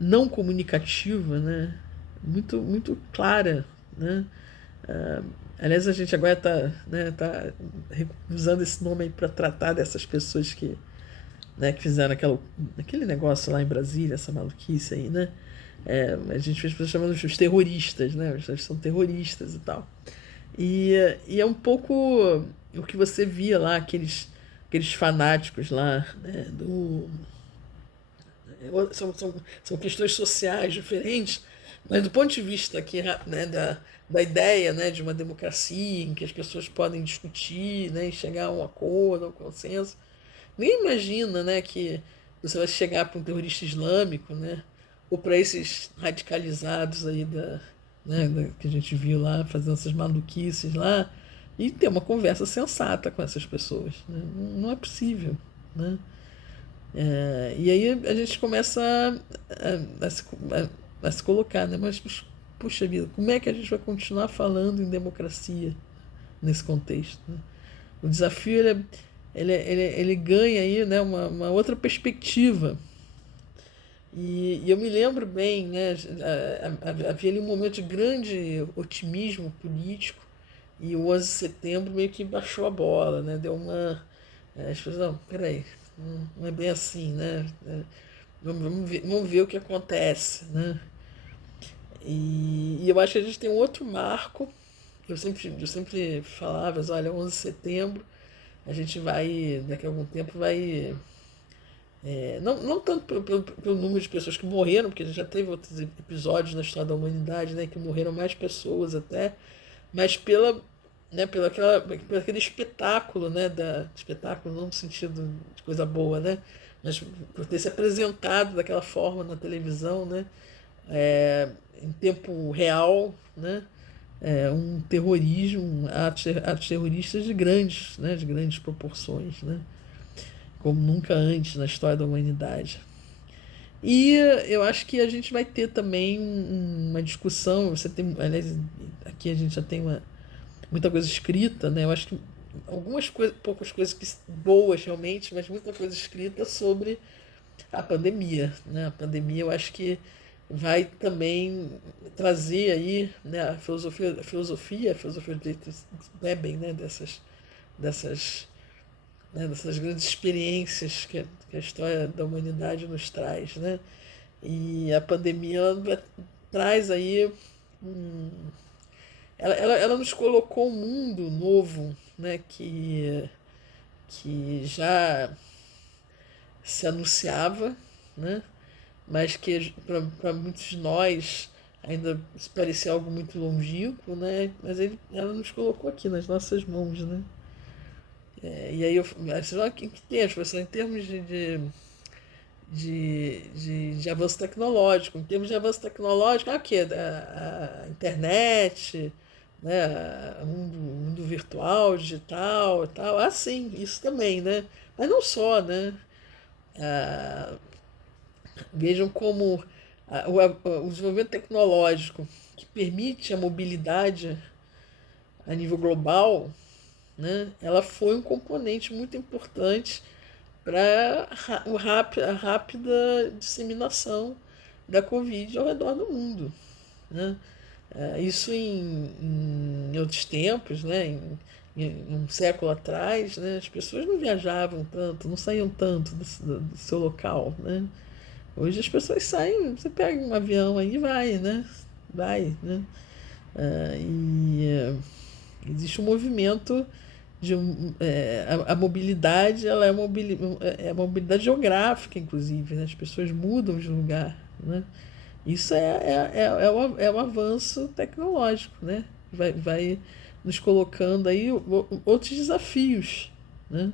não comunicativa, né, muito, muito clara, né? Aliás, a gente agora está, né, usando esse nome aí para tratar dessas pessoas que, né, que fizeram aquele negócio lá em Brasília, essa maluquice aí, né? A gente fez pessoas chamando os terroristas, né? Eles são terroristas e tal. E é um pouco o que você via lá, aqueles fanáticos lá, né, são questões sociais diferentes, mas do ponto de vista aqui, né, da ideia, né, de uma democracia em que as pessoas podem discutir, né, e chegar a um acordo, a um consenso. Nem imagina, né, que você vai chegar para um terrorista islâmico, né, ou para esses radicalizados aí que a gente viu lá fazendo essas maluquices lá, e ter uma conversa sensata com essas pessoas. Né? Não é possível. Né? E aí a gente começa a se colocar, né? Mas, puxa vida, como é que a gente vai continuar falando em democracia nesse contexto? Né? O desafio ele ganha aí, né, uma outra perspectiva. E eu me lembro bem, né, havia ali um momento de grande otimismo político, e o 11 de setembro meio que baixou a bola, né, deu uma... As pessoas, não, peraí, não é bem assim, né? Vamos ver o que acontece, né? E eu acho que a gente tem um outro marco. Eu sempre falava, olha, 11 de setembro, a gente vai, daqui a algum tempo, vai... não tanto pelo número de pessoas que morreram, porque a gente já teve outros episódios na história da humanidade, né, que morreram mais pessoas até, mas né, pelo aquele espetáculo, né, espetáculo não no sentido de coisa boa, né, mas por ter se apresentado daquela forma na televisão, né, em tempo real, né, um terrorismo, atos terroristas de grandes proporções, né, como nunca antes na história da humanidade. E eu acho que a gente vai ter também uma discussão. Aliás, aqui a gente já tem muita coisa escrita, né? Eu acho que algumas coisas, poucas coisas boas realmente, mas muita coisa escrita sobre a pandemia, né? A pandemia eu acho que vai também trazer aí, né, a filosofia de letras bebem, né, dessas dessas grandes experiências que a história da humanidade nos traz, né? E a pandemia traz aí ela nos colocou um mundo novo, né? Que já se anunciava, né? Mas que para muitos de nós ainda parecia algo muito longínquo, né? Mas ela nos colocou aqui nas nossas mãos, né? E aí eu acho que tem, professor, em termos de avanço tecnológico. Em termos de avanço tecnológico, o quê? A internet, né? O mundo virtual, digital e tal. Ah, sim, isso também, né? Mas não só, né? Ah, vejam como o desenvolvimento tecnológico que permite a mobilidade a nível global, né? Ela foi um componente muito importante para a rápida disseminação da Covid ao redor do mundo. Né? Isso em outros tempos, né? Em um século atrás, né? As pessoas não viajavam tanto, não saíam tanto do seu local. Né? Hoje as pessoas saem, você pega um avião aí e vai, né? Vai, né? Existe um movimento a mobilidade, ela é mobilidade geográfica, inclusive, né? As pessoas mudam de lugar, né? Isso é um avanço tecnológico, né? Vai nos colocando aí outros desafios, né?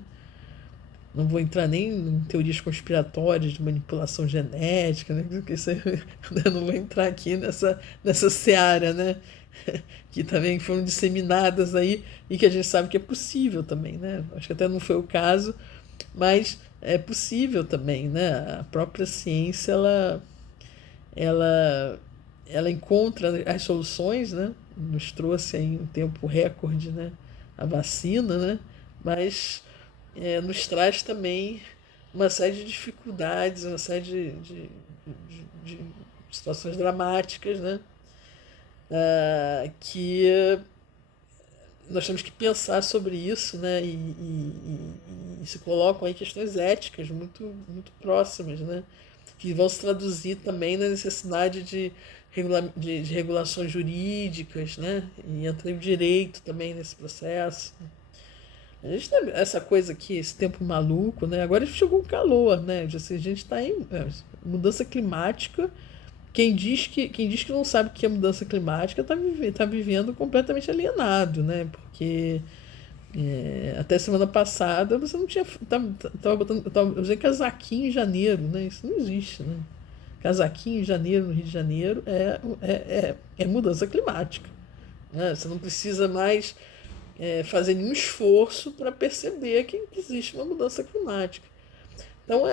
Não vou entrar nem em teorias conspiratórias de manipulação genética, né? Porque não vou entrar aqui nessa seara, né? Que também foram disseminadas aí e que a gente sabe que é possível também, né? Acho que até não foi o caso, mas é possível também, né? A própria ciência, ela, ela encontra as soluções, né? Nos trouxe aí um tempo recorde, né? A vacina, né? Mas nos traz também uma série de dificuldades, uma série de situações dramáticas, né? Que nós temos que pensar sobre isso, né? E se colocam aí questões éticas muito próximas, né? Que vão se traduzir também na necessidade de regulações jurídicas, né? E entra o direito também nesse processo. A gente tem essa coisa aqui, esse tempo maluco, né? Agora chegou o calor, né? Assim, a gente está em mudança climática. Quem diz que não sabe o que é mudança climática tá vivendo completamente alienado, né? Porque até semana passada você não tinha. Eu usei casaquinho em janeiro, né? Isso não existe, né? Casaquinho em janeiro no Rio de Janeiro é mudança climática. Né? Você não precisa mais fazer nenhum esforço para perceber que existe uma mudança climática. Então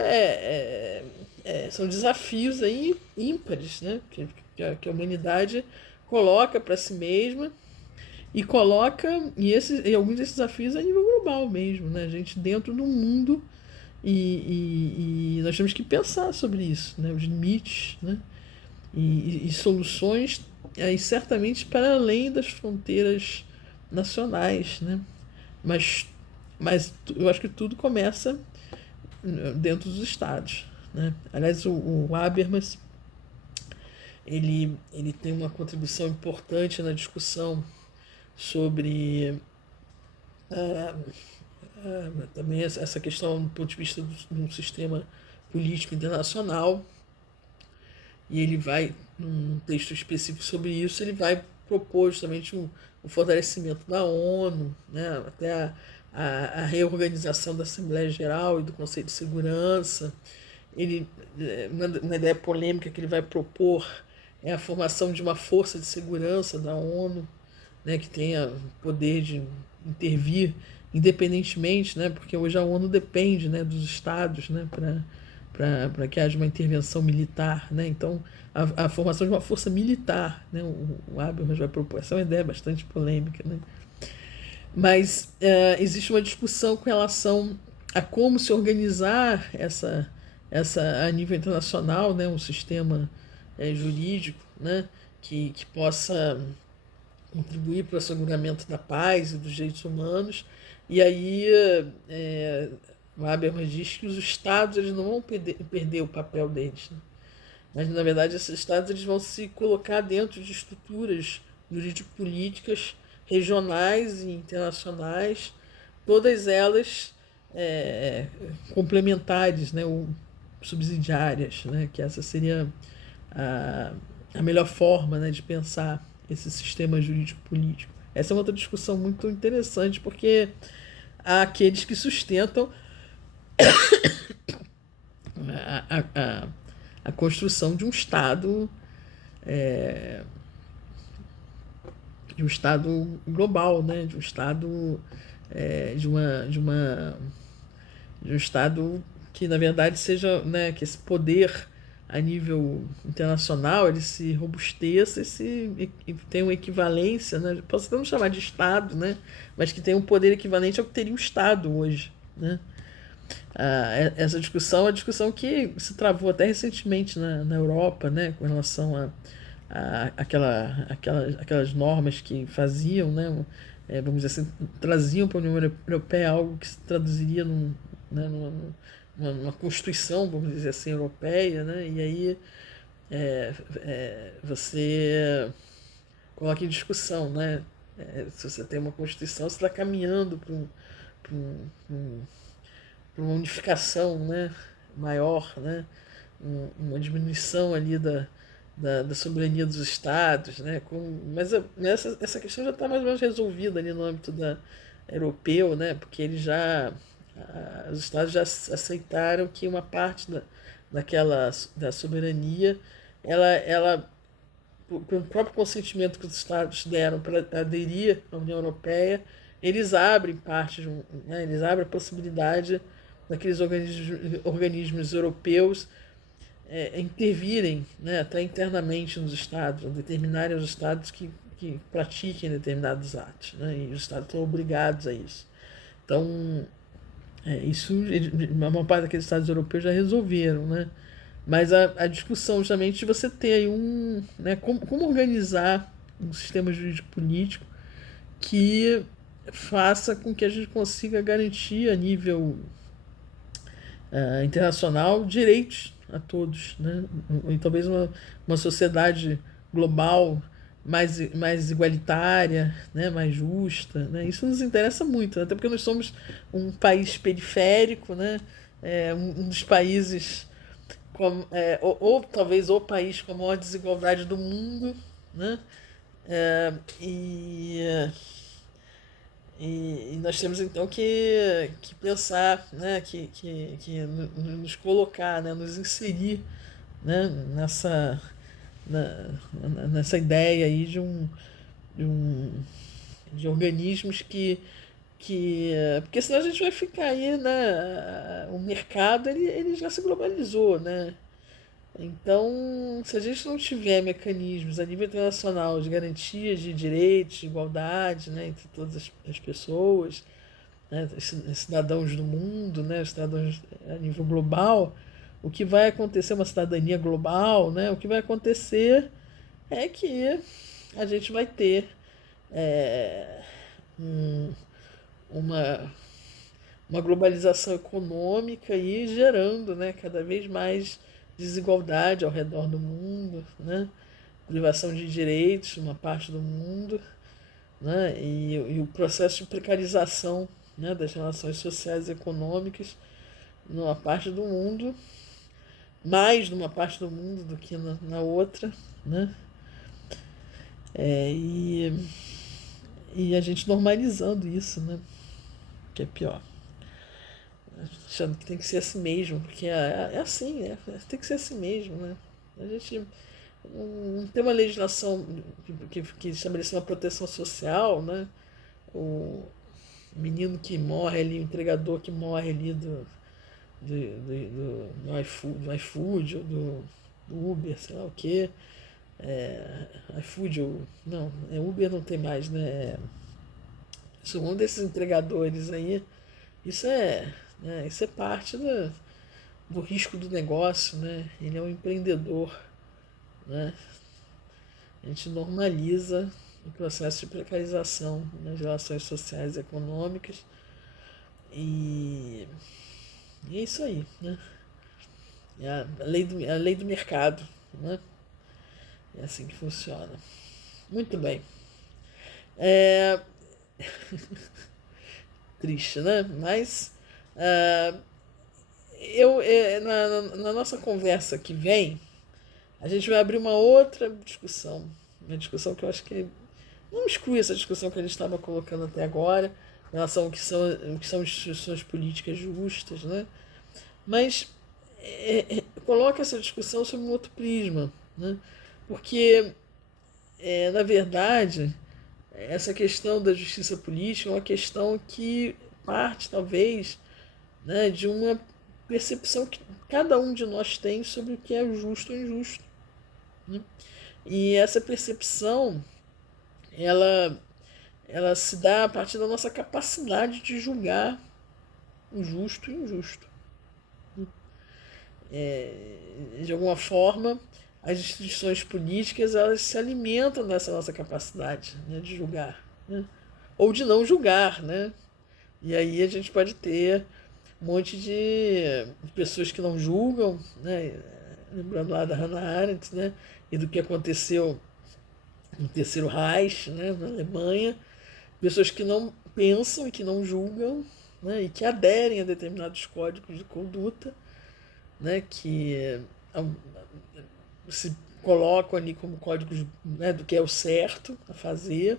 são desafios aí ímpares, né? Que a humanidade coloca para si mesma e coloca e alguns desses desafios a nível global mesmo, né? A gente dentro do mundo e nós temos que pensar sobre isso, né? Os limites, né? E soluções certamente para além das fronteiras nacionais, né? Mas, mas eu acho que tudo começa dentro dos estados, né? Aliás, o Habermas ele tem uma contribuição importante na discussão sobre também essa questão do ponto de vista de um sistema político internacional, e ele vai, num texto específico sobre isso, ele vai propor justamente o fortalecimento da ONU, né, até a reorganização da Assembleia Geral e do Conselho de Segurança. Uma ideia polêmica que ele vai propor é a formação de uma força de segurança da ONU, né, que tenha poder de intervir independentemente, né, porque hoje a ONU depende, né, dos estados, né, para que haja uma intervenção militar, né? Então a formação de uma força militar, né? O Habermas vai propor, essa é uma ideia bastante polêmica, né? Mas existe uma discussão com relação a como se organizar essa a nível internacional, né? Um sistema jurídico, né? Que possa contribuir para o asseguramento da paz e dos direitos humanos. E aí o Habermas diz que os estados eles não vão perder o papel deles, né? Mas, na verdade, esses estados eles vão se colocar dentro de estruturas jurídico-políticas regionais e internacionais, todas elas complementares, né, ou subsidiárias, né, que essa seria a melhor forma, né, de pensar esse sistema jurídico-político. Essa é uma outra discussão muito interessante, porque há aqueles que sustentam a construção de um Estado global, né? De um Estado de um Estado que na verdade seja, né, que esse poder a nível internacional ele se robusteça e tenha uma equivalência, né? Podemos chamar de Estado, né? Mas que tenha um poder equivalente ao que teria o Estado hoje, né? Essa discussão é uma discussão que se travou até recentemente na Europa, né, com relação aquelas normas que faziam, né, vamos dizer assim, traziam para a União Europeia algo que se traduziria numa Constituição, vamos dizer assim, europeia, né, e aí você coloca em discussão, né, se você tem uma Constituição, você está caminhando para uma unificação, né, maior, né, uma diminuição ali da soberania dos estados, né, mas essa questão já está mais ou menos resolvida ali no âmbito europeu, né, porque os estados já aceitaram que uma parte da soberania, ela pelo próprio consentimento que os estados deram para aderir à União Europeia, eles abrem né, eles abrem a possibilidade daqueles organismos europeus intervirem, né, até internamente nos estados, determinarem os estados que pratiquem determinados atos, né, e os estados estão obrigados a isso. Então, isso, a maior parte daqueles estados europeus já resolveram, né, mas a discussão justamente de você ter aí né, como organizar um sistema jurídico-político que faça com que a gente consiga garantir a nível internacional direitos a todos, né? E talvez uma sociedade global mais igualitária, né? Mais justa, né? Isso nos interessa muito, né? Até porque nós somos um país periférico, né? Um dos países ou talvez o país com a maior desigualdade do mundo, né? É, e, e nós temos então que pensar, né? Que nos colocar, né? Nos inserir, né? Nessa ideia aí de, um, de organismos porque senão a gente vai ficar aí, né? O mercado ele já se globalizou, né? Então, se a gente não tiver mecanismos a nível internacional de garantias de direitos, de igualdade, né, entre todas as pessoas, né, os cidadãos do mundo, né, os cidadãos a nível global, o que vai acontecer, uma cidadania global, né, o que vai acontecer é que a gente vai ter é, um, uma, uma globalização econômica e gerando, né, cada vez mais desigualdade ao redor do mundo, né, privação de direitos numa parte do mundo, né, e o processo de precarização, né, das relações sociais e econômicas numa parte do mundo, mais numa parte do mundo do que na outra, né, é, e a gente normalizando isso, né, que é pior. Achando que tem que ser assim mesmo, porque é assim, né? Tem que ser assim mesmo, né? A gente não tem uma legislação que estabelece uma proteção social, né? O menino que morre ali, o entregador que morre ali do iFood ou do Uber, sei lá o quê. iFood, não, Uber não tem mais, né? Um desses entregadores aí, isso isso é parte do risco do negócio, né? Ele é um empreendedor, né? A gente normaliza o processo de precarização nas relações sociais e econômicas e é isso aí, né? É a lei do mercado, né? É assim que funciona. Muito bem. É... Triste, né? Mas na nossa conversa que vem, a gente vai abrir uma outra discussão. Uma discussão que eu acho que não exclui essa discussão que a gente estava colocando até agora, em relação ao que são instituições políticas justas, né? Mas coloca essa discussão sob um outro prisma, né? Porque, na verdade, essa questão da justiça política é uma questão que parte, talvez, né, de uma percepção que cada um de nós tem sobre o que é justo ou injusto, né? E essa percepção, ela se dá a partir da nossa capacidade de julgar o justo e o injusto. De alguma forma, as instituições políticas elas se alimentam dessa nossa capacidade, né, de julgar, né? Ou de não julgar, né? E aí a gente pode ter um monte de pessoas que não julgam, né? Lembrando lá da Hannah Arendt, né? E do que aconteceu no Terceiro Reich, né? Na Alemanha, pessoas que não pensam e que não julgam, né? E que aderem a determinados códigos de conduta, né? Que se colocam ali como códigos, né? Do que é o certo a fazer.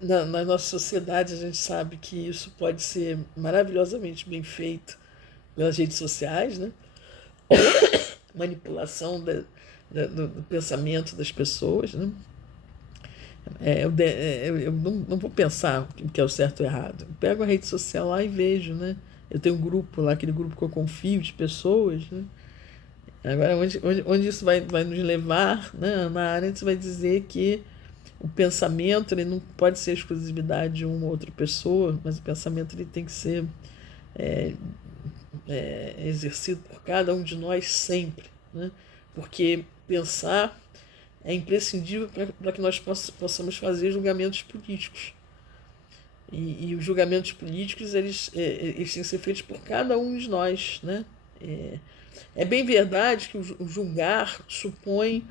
Na nossa sociedade a gente sabe que isso pode ser maravilhosamente bem feito pelas redes sociais, né? Manipulação do pensamento das pessoas, né? Eu não vou pensar o que é o certo ou errado. Eu pego a rede social lá e vejo, né? Eu tenho um grupo lá, aquele grupo que eu confio de pessoas, né? Agora, onde isso vai nos levar, né? Na área, você vai dizer que o pensamento ele não pode ser exclusividade de uma ou outra pessoa, mas o pensamento ele tem que ser exercido por cada um de nós sempre, né? Porque pensar é imprescindível para que nós possamos fazer julgamentos políticos, E os julgamentos políticos, eles têm que ser feitos por cada um de nós, né? É bem verdade que o julgar supõe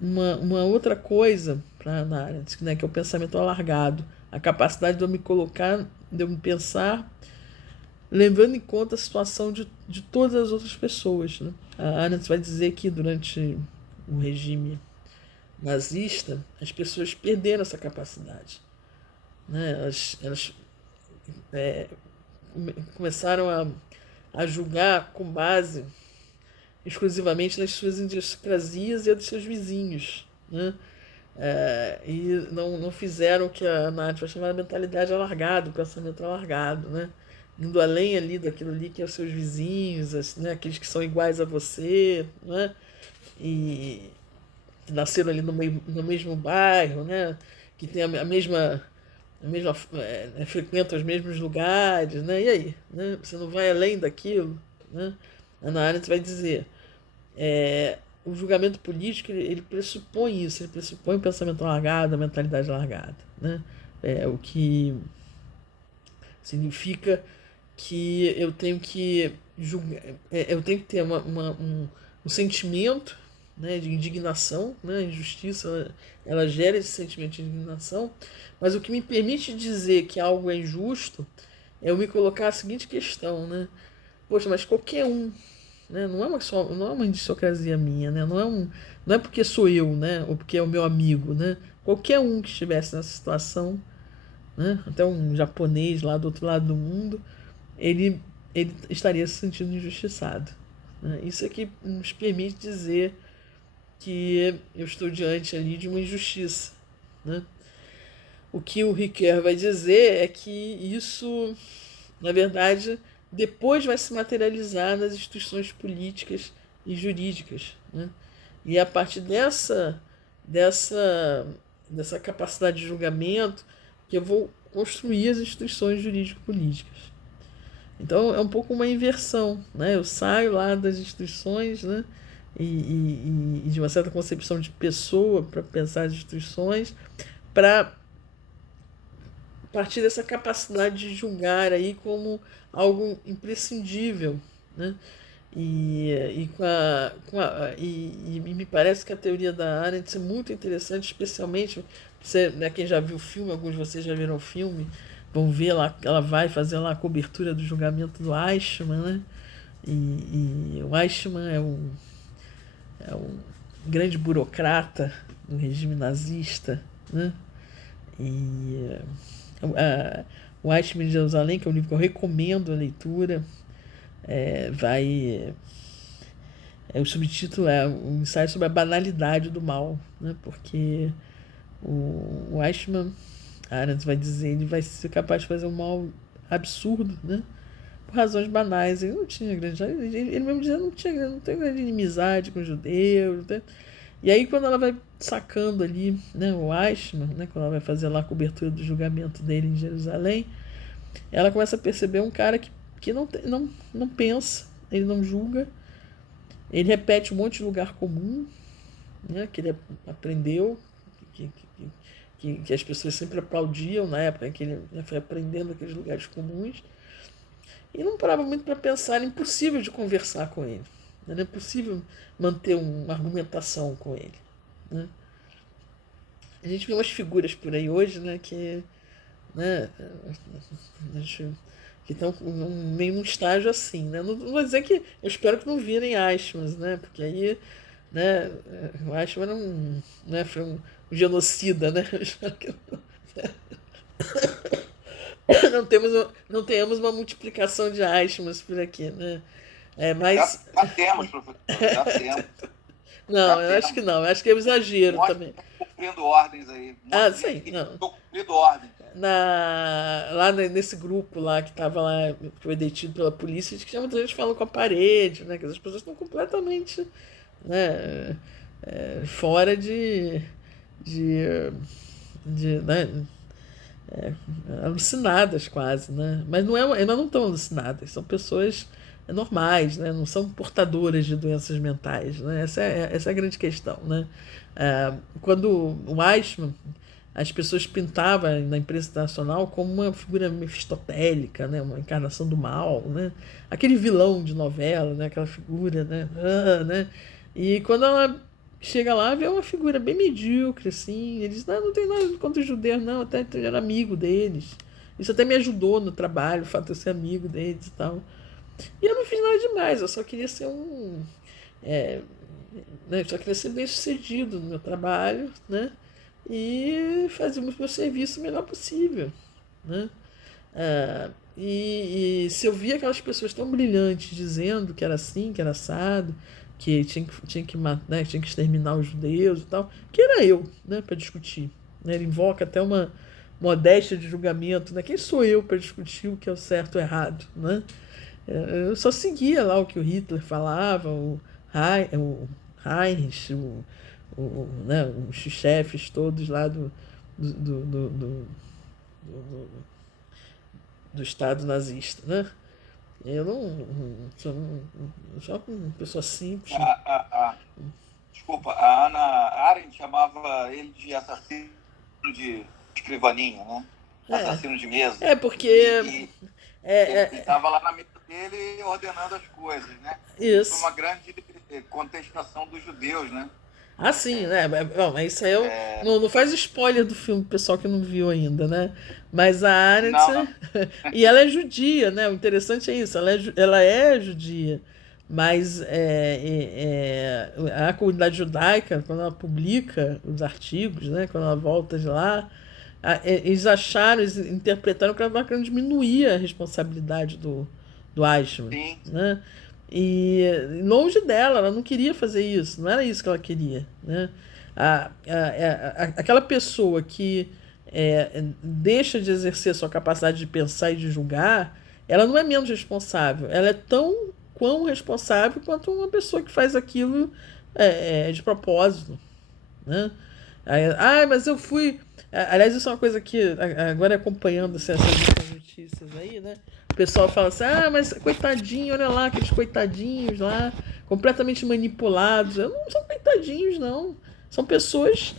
uma outra coisa para a análise, né? Que é o pensamento alargado, a capacidade de eu me colocar, de eu me pensar, levando em conta a situação de todas as outras pessoas, né? A Arendt vai dizer que durante o regime nazista, as pessoas perderam essa capacidade, né? Elas começaram a julgar com base exclusivamente nas suas idiosincrasias e a dos seus vizinhos, né? E não fizeram o que a Nath vai chamar de mentalidade alargada, o pensamento alargado, né? Indo além ali daquilo ali que é os seus vizinhos, né? Aqueles que são iguais a você, né? E que nasceram ali no mesmo bairro, né? Que tem a mesma frequentam os mesmos lugares, né? E aí, né? Você não vai além daquilo, né? A Ana Arendt vai dizer, o julgamento político ele pressupõe isso, ele pressupõe o pensamento alargado, a mentalidade alargada, né? O que significa que eu tenho que julgar, eu tenho que ter um sentimento, né, de indignação, né? A injustiça ela gera esse sentimento de indignação, mas o que me permite dizer que algo é injusto é eu me colocar a seguinte questão, né? Poxa, mas qualquer um, né? Não é uma aristocracia minha, né? Não é porque sou eu, né? Ou porque é o meu amigo, né? Qualquer um que estivesse nessa situação, né? Até um japonês lá do outro lado do mundo, ele, ele estaria se sentindo injustiçado, né? Isso é que nos permite dizer que eu estou diante ali de uma injustiça, né? O que o Ricoeur vai dizer é que isso, na verdade, depois vai se materializar nas instituições políticas e jurídicas, né? E a partir dessa capacidade de julgamento que eu vou construir as instituições jurídico-políticas. Então é um pouco uma inversão, né? Eu saio lá das instituições, né? E de uma certa concepção de pessoa para pensar as instituições, para partir dessa capacidade de julgar aí como algo imprescindível, né? E me parece que a teoria da Arendt é muito interessante, especialmente você, né, quem já viu o filme, alguns de vocês já viram o filme, vão ver lá, ela vai fazer lá a cobertura do julgamento do Eichmann, né? E o Eichmann é um grande burocrata no regime nazista, né? E o Eichmann de Jerusalém, que é um livro que eu recomendo a leitura, o subtítulo é um ensaio sobre a banalidade do mal, né? Porque o Eichmann, Arendt vai dizer, ele vai ser capaz de fazer um mal absurdo, né? Por razões banais. Ele não tinha grande. Ele mesmo dizia não tem grande inimizade com os judeus. Né? E aí, quando ela vai sacando ali, né, o Eichmann, né, quando ela vai fazer lá a cobertura do julgamento dele em Jerusalém, ela começa a perceber um cara que não pensa, ele não julga, ele repete um monte de lugar comum, né, que ele aprendeu, que as pessoas sempre aplaudiam na época que ele foi aprendendo aqueles lugares comuns. E não parava muito para pensar, era impossível de conversar com ele. Não é possível manter uma argumentação com ele. Né? A gente vê umas figuras por aí hoje, né, que estão meio num estágio assim. Né? Não vou dizer que. Eu espero que não virem Eichmann, né? Porque aí. Né, o Eichmann foi um genocida, né? Eu espero que não tenhamos uma multiplicação de Eichmanns por aqui, né? Mas... Já temos, professor, já temos. Não, eu acho que não, eu acho que é um exagero também. Estou cumprindo ordens aí. Sim, não. Estou cumprindo ordens. Lá nesse grupo lá que estava lá, que foi detido pela polícia, que muita gente falando com a parede, né? Que as pessoas estão completamente, né, fora né, alucinadas quase, né? Mas elas não estão alucinadas, são pessoas normais, né? Não são portadoras de doenças mentais, né? Essa é a grande questão, né? Quando o Eichmann as pessoas pintavam na imprensa internacional como uma figura mefistotélica, né? Uma encarnação do mal, né? Aquele vilão de novela, né? Aquela figura, né? Né? E quando ela chega lá, vê uma figura bem medíocre, assim. Eles não tem nada contra os judeus, não, até eu era amigo deles. Isso até me ajudou no trabalho, o fato de eu ser amigo deles e tal. E eu não fiz nada demais, eu só queria ser né, eu só queria ser bem sucedido no meu trabalho, né? E fazer o meu serviço o melhor possível, né? E se eu via aquelas pessoas tão brilhantes dizendo que era assim, que era assado, que né, tinha que exterminar os judeus e tal, que era eu, né, para discutir. Né? Ele invoca até uma modéstia de julgamento, né? Quem sou eu para discutir o que é o certo ou errado, né? Eu só seguia lá o que o Hitler falava, o Heinrich, né, os chefes todos lá do, do, do, do, do, do Estado nazista, né? Eu não sou só uma pessoa simples. Desculpa, a Ana Arendt chamava ele de assassino de escrivaninha, né? Assassino de mesa. Porque ele estava lá na mesa dele ordenando as coisas, né? Isso. Foi uma grande contestação dos judeus, né? Ah, sim, né? Bom, mas isso aí não faz spoiler do filme, pessoal que não viu ainda, né? Mas a Arendt. Não. E ela é judia, né? O interessante é isso, ela é judia. Mas a comunidade judaica, quando ela publica os artigos, né? Quando ela volta de lá, eles interpretaram que ela estava querendo diminuir a responsabilidade do Eichmann. Sim. Né? E longe dela, ela não queria fazer isso, não era isso que ela queria. Né? Aquela pessoa que deixa de exercer sua capacidade de pensar e de julgar, ela não é menos responsável, ela é tão quão responsável quanto uma pessoa que faz aquilo de propósito. Né? Mas eu fui. Aliás, isso é uma coisa que, agora acompanhando essas notícias aí, né? O pessoal fala assim: mas coitadinho, olha lá, aqueles coitadinhos lá, completamente manipulados. Não são coitadinhos, não. São pessoas,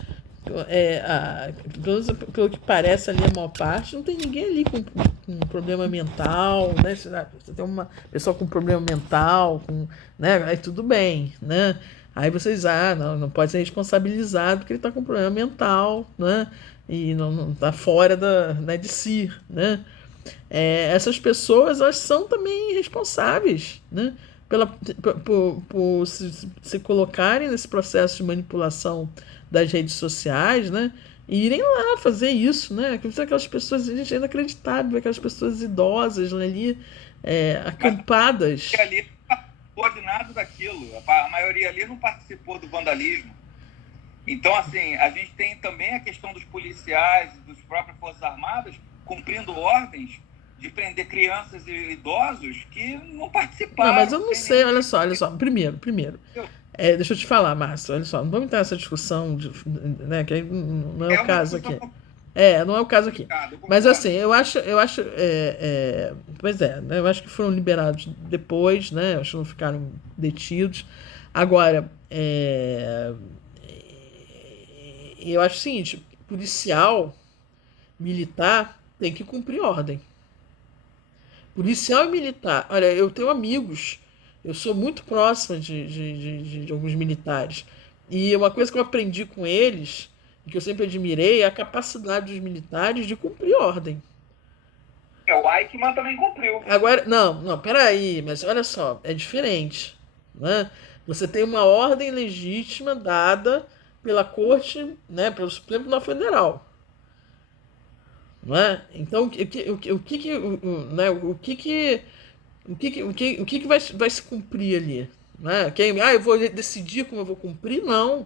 pelo que parece ali, a maior parte, não tem ninguém ali com problema mental, né? Você tem uma pessoa com problema mental, né? Aí tudo bem, né? Aí vocês, não pode ser responsabilizado porque ele está com problema mental, né? E não está fora de si, né? Essas pessoas, elas são também responsáveis, né? Por se colocarem nesse processo de manipulação das redes sociais, né? E irem lá fazer isso, né? Aquelas pessoas, gente, é inacreditável, aquelas pessoas idosas ali, acampadas. De nada daquilo. A maioria ali não participou do vandalismo. Então, assim, a gente tem também a questão dos policiais e das próprias Forças Armadas cumprindo ordens de prender crianças e idosos que não participaram. Não, mas eu não sei, olha só. Primeiro. Deixa eu te falar, Márcio, olha só, não vamos entrar nessa discussão, né, que aí não é o caso aqui. Não é o caso aqui. Mas assim, eu acho, pois né, eu acho que foram liberados depois, né? Eu acho que não ficaram detidos. Agora, eu acho o seguinte: policial, militar tem que cumprir ordem. Policial e militar. Olha, eu tenho amigos, eu sou muito próxima de alguns militares. E uma coisa que eu aprendi com eles, que eu sempre admirei, é a capacidade dos militares de cumprir ordem. O Eichmann também cumpriu. Agora, não, peraí, mas olha só, é diferente. Né? Você tem uma ordem legítima dada pela Corte, né, pelo Supremo Tribunal Federal. Não é? Então, o que vai se cumprir ali? Né? Eu vou decidir como eu vou cumprir? Não.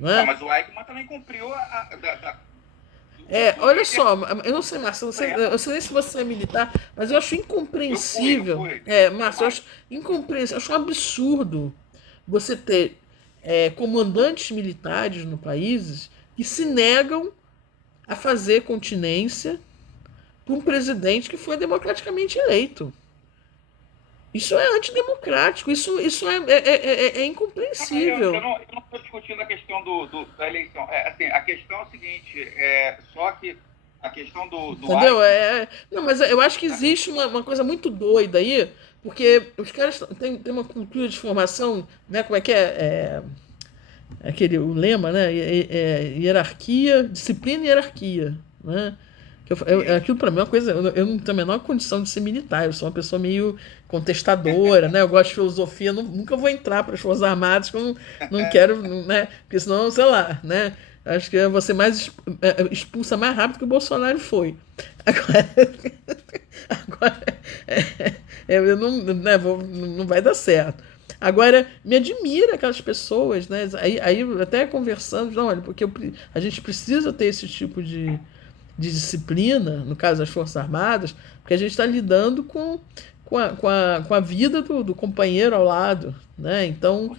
Mas o Eichmann também cumpriu olha só, eu não sei, Márcio, eu sei nem se você é militar, mas eu acho incompreensível. Eu fui. Márcio, eu acho incompreensível, eu acho um absurdo você ter comandantes militares no país que se negam a fazer continência para um presidente que foi democraticamente eleito. Isso é antidemocrático, isso é incompreensível. Eu não estou discutindo a questão da eleição. Assim, a questão é o seguinte, só que a questão do Entendeu? Não, mas eu acho que existe uma coisa muito doida aí, porque os caras têm uma cultura de formação, né? Como é que o lema, né? Hierarquia, disciplina e hierarquia, né? Aquilo para mim é uma coisa. Eu não tenho a menor condição de ser militar, eu sou uma pessoa meio contestadora, né? Eu gosto de filosofia, nunca vou entrar para as Forças Armadas, que eu não quero, né? Porque senão, sei lá, né? Acho que você expulsa mais rápido que o Bolsonaro foi. Agora eu não, né, não vai dar certo. Agora, me admira aquelas pessoas, né? Aí até conversando, não, olha, porque a gente precisa ter esse tipo de disciplina, no caso das Forças Armadas, porque a gente está lidando com a vida do companheiro ao lado, né? Então,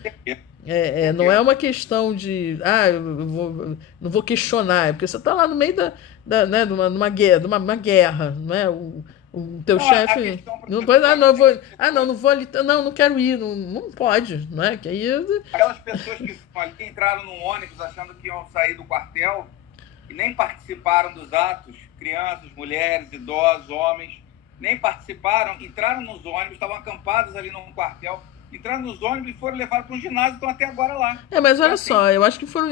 não é uma questão de não vou questionar, porque você está lá no meio né, numa guerra, não é? O teu chefe não pode, não vou ali, não quero ir, não pode, não é? Que aí aquelas pessoas que entraram num ônibus achando que iam sair do quartel e nem participaram dos atos, crianças, mulheres, idosos, homens, nem participaram, entraram nos ônibus, estavam acampados ali num quartel, entraram nos ônibus e foram levados para um ginásio, estão até agora lá. Mas olha só, eu acho que foram...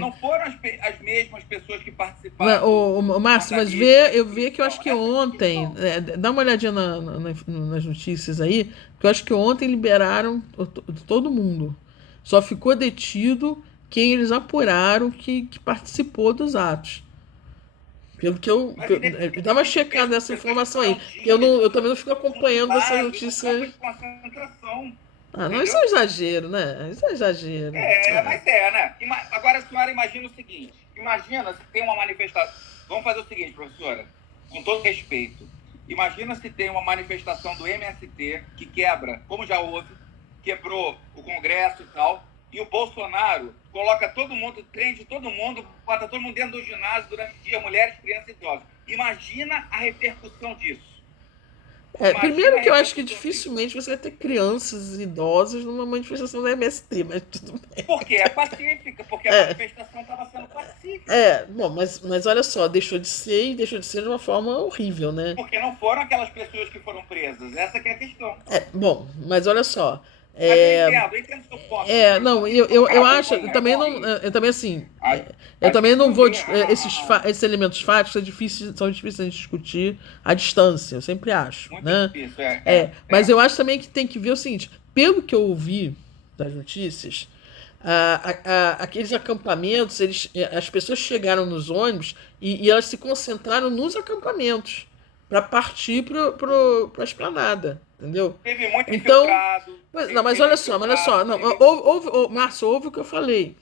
não foram as mesmas pessoas que participaram. O Márcio, mas eu vi que eu acho que ontem, dá uma olhadinha nas notícias aí, porque eu acho que ontem liberaram todo mundo. Só ficou detido quem eles apuraram que participou dos atos. Pelo que eu dá uma checada nessa informação aí. Eu também não fico acompanhando essa notícia. Não, isso é exagero, né? Isso é exagero. Mas né? Agora a senhora imagina o seguinte. Imagina se tem uma manifestação. Vamos fazer o seguinte, professora, com todo respeito. Imagina se tem uma manifestação do MST que quebra, como já houve, quebrou o Congresso e tal, e o Bolsonaro coloca todo mundo, prende todo mundo, bota todo mundo dentro do ginásio durante o dia, mulheres, crianças e idosos. Imagina a repercussão disso. Primeiro que eu acho que dificilmente você vai ter crianças e idosos numa manifestação da MST, mas tudo bem. Porque é pacífica, porque a manifestação estava sendo pacífica. Bom, mas olha só, deixou de ser de uma forma horrível, né? Porque não foram aquelas pessoas que foram presas, essa que é a questão. Bom, mas olha só. Eu entendo seu ponto. Não, eu acho, eu também assim, eu também não vou, esses elementos fáticos são difíceis de discutir à distância, eu sempre acho, muito né? Difícil, mas eu acho também que tem que ver o seguinte, pelo que eu ouvi das notícias, aqueles acampamentos, as pessoas chegaram nos ônibus e elas se concentraram nos acampamentos para partir para a esplanada, entendeu? Teve muito infiltrado. Mas olha só, Márcio, ouve o que eu falei.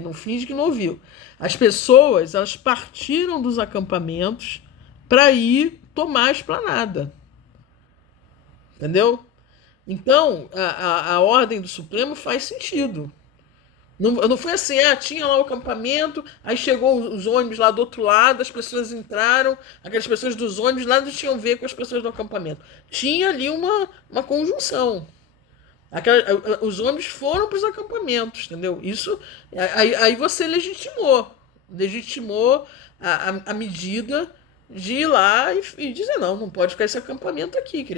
Não finge que não ouviu. As pessoas, elas partiram dos acampamentos para ir tomar a esplanada. Entendeu? Então, a ordem do Supremo faz sentido. Não foi assim, tinha lá o acampamento, aí chegou os ônibus lá do outro lado, as pessoas entraram, aquelas pessoas dos ônibus nada tinham a ver com as pessoas do acampamento. Tinha ali uma conjunção. Os ônibus foram para os acampamentos, entendeu? Isso, aí você legitimou a medida de ir lá e dizer, não pode ficar esse acampamento aqui, que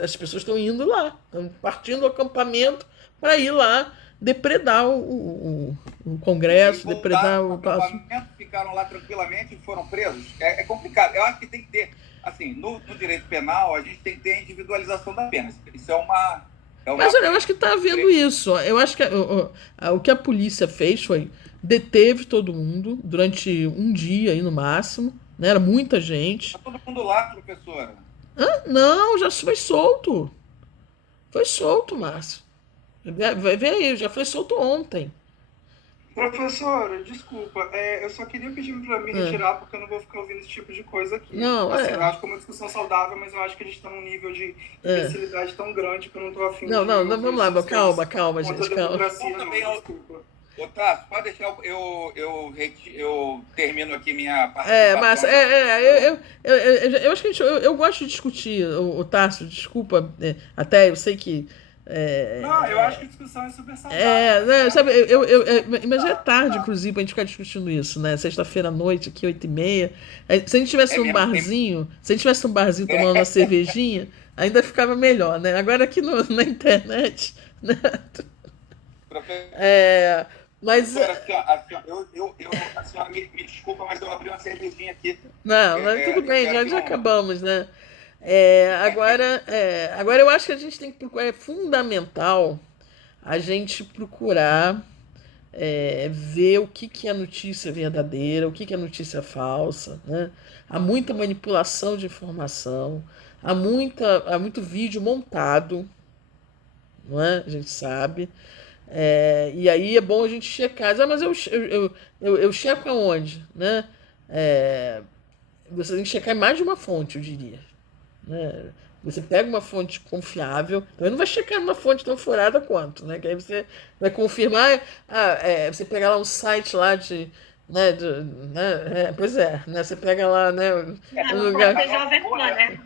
as pessoas estão indo lá, estão partindo do acampamento para ir lá depredar o Congresso, depredar o palácio. Ficaram lá tranquilamente e foram presos. É complicado. Eu acho que tem que ter, assim, no direito penal, a gente tem que ter a individualização da pena. Isso é uma... Mas olha, eu acho que está havendo isso. Eu acho que o que a polícia fez foi deteve todo mundo durante um dia aí no máximo, né? Era muita gente. Tá todo mundo lá, professora? Não, já foi solto. Foi solto, Márcio. Vê aí, já foi solto ontem. Professora, desculpa, eu só queria pedir para me retirar, porque eu não vou ficar ouvindo esse tipo de coisa aqui. Não, assim, eu acho que é uma discussão saudável, mas eu acho que a gente está num nível de imbecilidade tão grande que eu não estou afim de... Não, vamos lá, calma, gente, calma. Desculpa. Tasso, pode deixar eu termino aqui minha participação. Massa. Eu acho que eu gosto de discutir, o Tasso, desculpa, até eu sei que. Não, eu acho que a discussão é super saudável. Né, sabe, mas já é tarde, inclusive, pra gente ficar discutindo isso, né? Sexta-feira à noite, aqui, 8h30. Se a gente tivesse um barzinho, tomando uma cervejinha, ainda ficava melhor, né? Agora aqui na internet, né? Mas. A senhora me desculpa, mas eu abri uma cervejinha aqui. Não, mas tudo bem, já acabamos, né? Agora eu acho que a gente tem que procurar, é fundamental a gente procurar ver o que é notícia verdadeira, o que é notícia falsa, né? Há muita manipulação de informação, há muito vídeo montado, não é? A gente sabe. E aí é bom a gente checar. Mas eu checo aonde? Né? Você tem que checar em mais de uma fonte, eu diria. Né? Você pega uma fonte confiável, também não vai checar numa fonte tão furada quanto, né? Que aí você vai confirmar. Você pega lá um site lá de. Né, pois é, né? Você pega lá, né? Um lugar. Jovem Pan, né?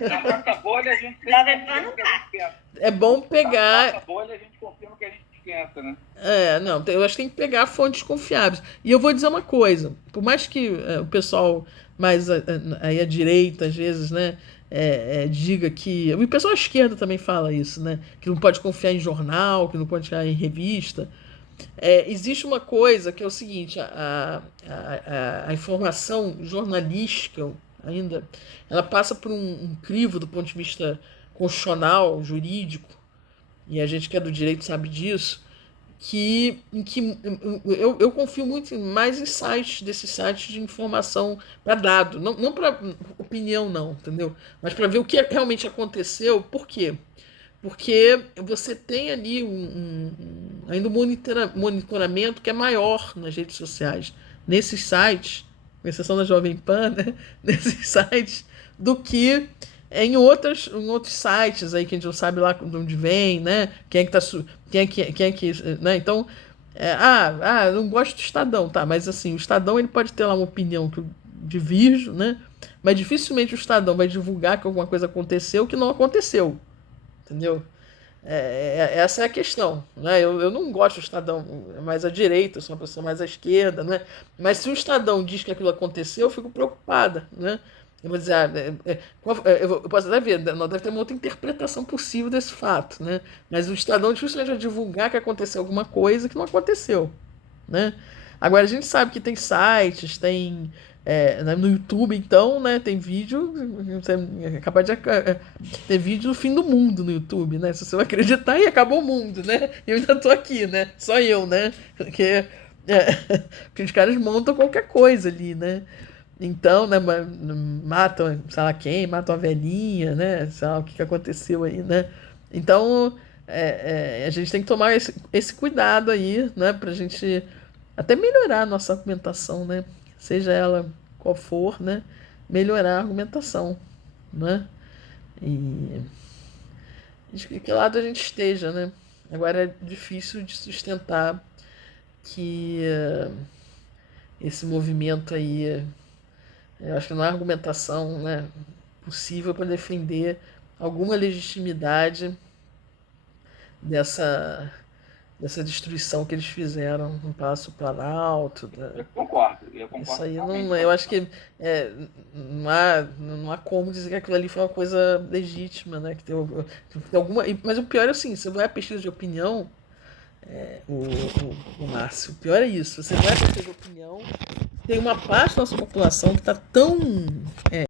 Na nossa bolha a gente Jovem Pan não tá. É bom pegar. Na nossa bolha a gente confia no que a gente pensa, né? Não, eu acho que tem que pegar fontes confiáveis. E eu vou dizer uma coisa, por mais que o pessoal mais aí à direita, às vezes, né, diga que... O pessoal à esquerda também fala isso, né? Que não pode confiar em jornal, que não pode confiar em revista. Existe uma coisa que é o seguinte, a informação jornalística ainda, ela passa por um crivo do ponto de vista constitucional, jurídico, e a gente que é do direito sabe disso, em que eu confio muito mais em desses sites de informação para dado, não para opinião não, entendeu? Mas para ver o que realmente aconteceu. Por quê? Porque você tem ali ainda um monitoramento que é maior nas redes sociais, nesses sites, com exceção da Jovem Pan, né? Nesses sites, do que em outros sites aí que a gente não sabe lá de onde vem, né? Quem é que né? Então, eu não gosto do Estadão, tá? Mas assim, o Estadão ele pode ter lá uma opinião que eu divirjo, né? Mas dificilmente o Estadão vai divulgar que alguma coisa aconteceu que não aconteceu, entendeu? Essa é a questão, né? Eu não gosto do Estadão mais à direita, eu sou uma pessoa mais à esquerda, né? Mas se o Estadão diz que aquilo aconteceu, eu fico preocupada, né? Eu vou dizer, eu posso até ver, não deve ter uma outra interpretação possível desse fato, né? Mas o Estadão dificilmente vai divulgar que aconteceu alguma coisa que não aconteceu, né? Agora a gente sabe que tem sites, tem no YouTube, então, né? Tem vídeo, você é capaz de ter vídeo do fim do mundo no YouTube, né? Se você vai acreditar, e acabou o mundo, né? Eu ainda tô aqui, né? Só eu, né? Porque os caras montam qualquer coisa ali, né? Então, né, matam, sei lá quem, matam a velhinha, né? Sei lá o que aconteceu aí, né? Então, a gente tem que tomar esse cuidado aí, né? Pra gente até melhorar a nossa argumentação, né? Seja ela qual for, né? Melhorar a argumentação, né? E de que lado a gente esteja, né? Agora é difícil de sustentar que esse movimento aí... Eu acho que não há argumentação, né, possível para defender alguma legitimidade dessa destruição que eles fizeram no Palácio Planalto. Eu concordo. Isso aí não, eu acho que não há como dizer que aquilo ali foi uma coisa legítima, né? Que tem alguma, mas o pior é assim, você vai à pesquisa de opinião, o Márcio, o pior é isso, você vai à pesquisa de opinião, tem uma parte da nossa população que está tão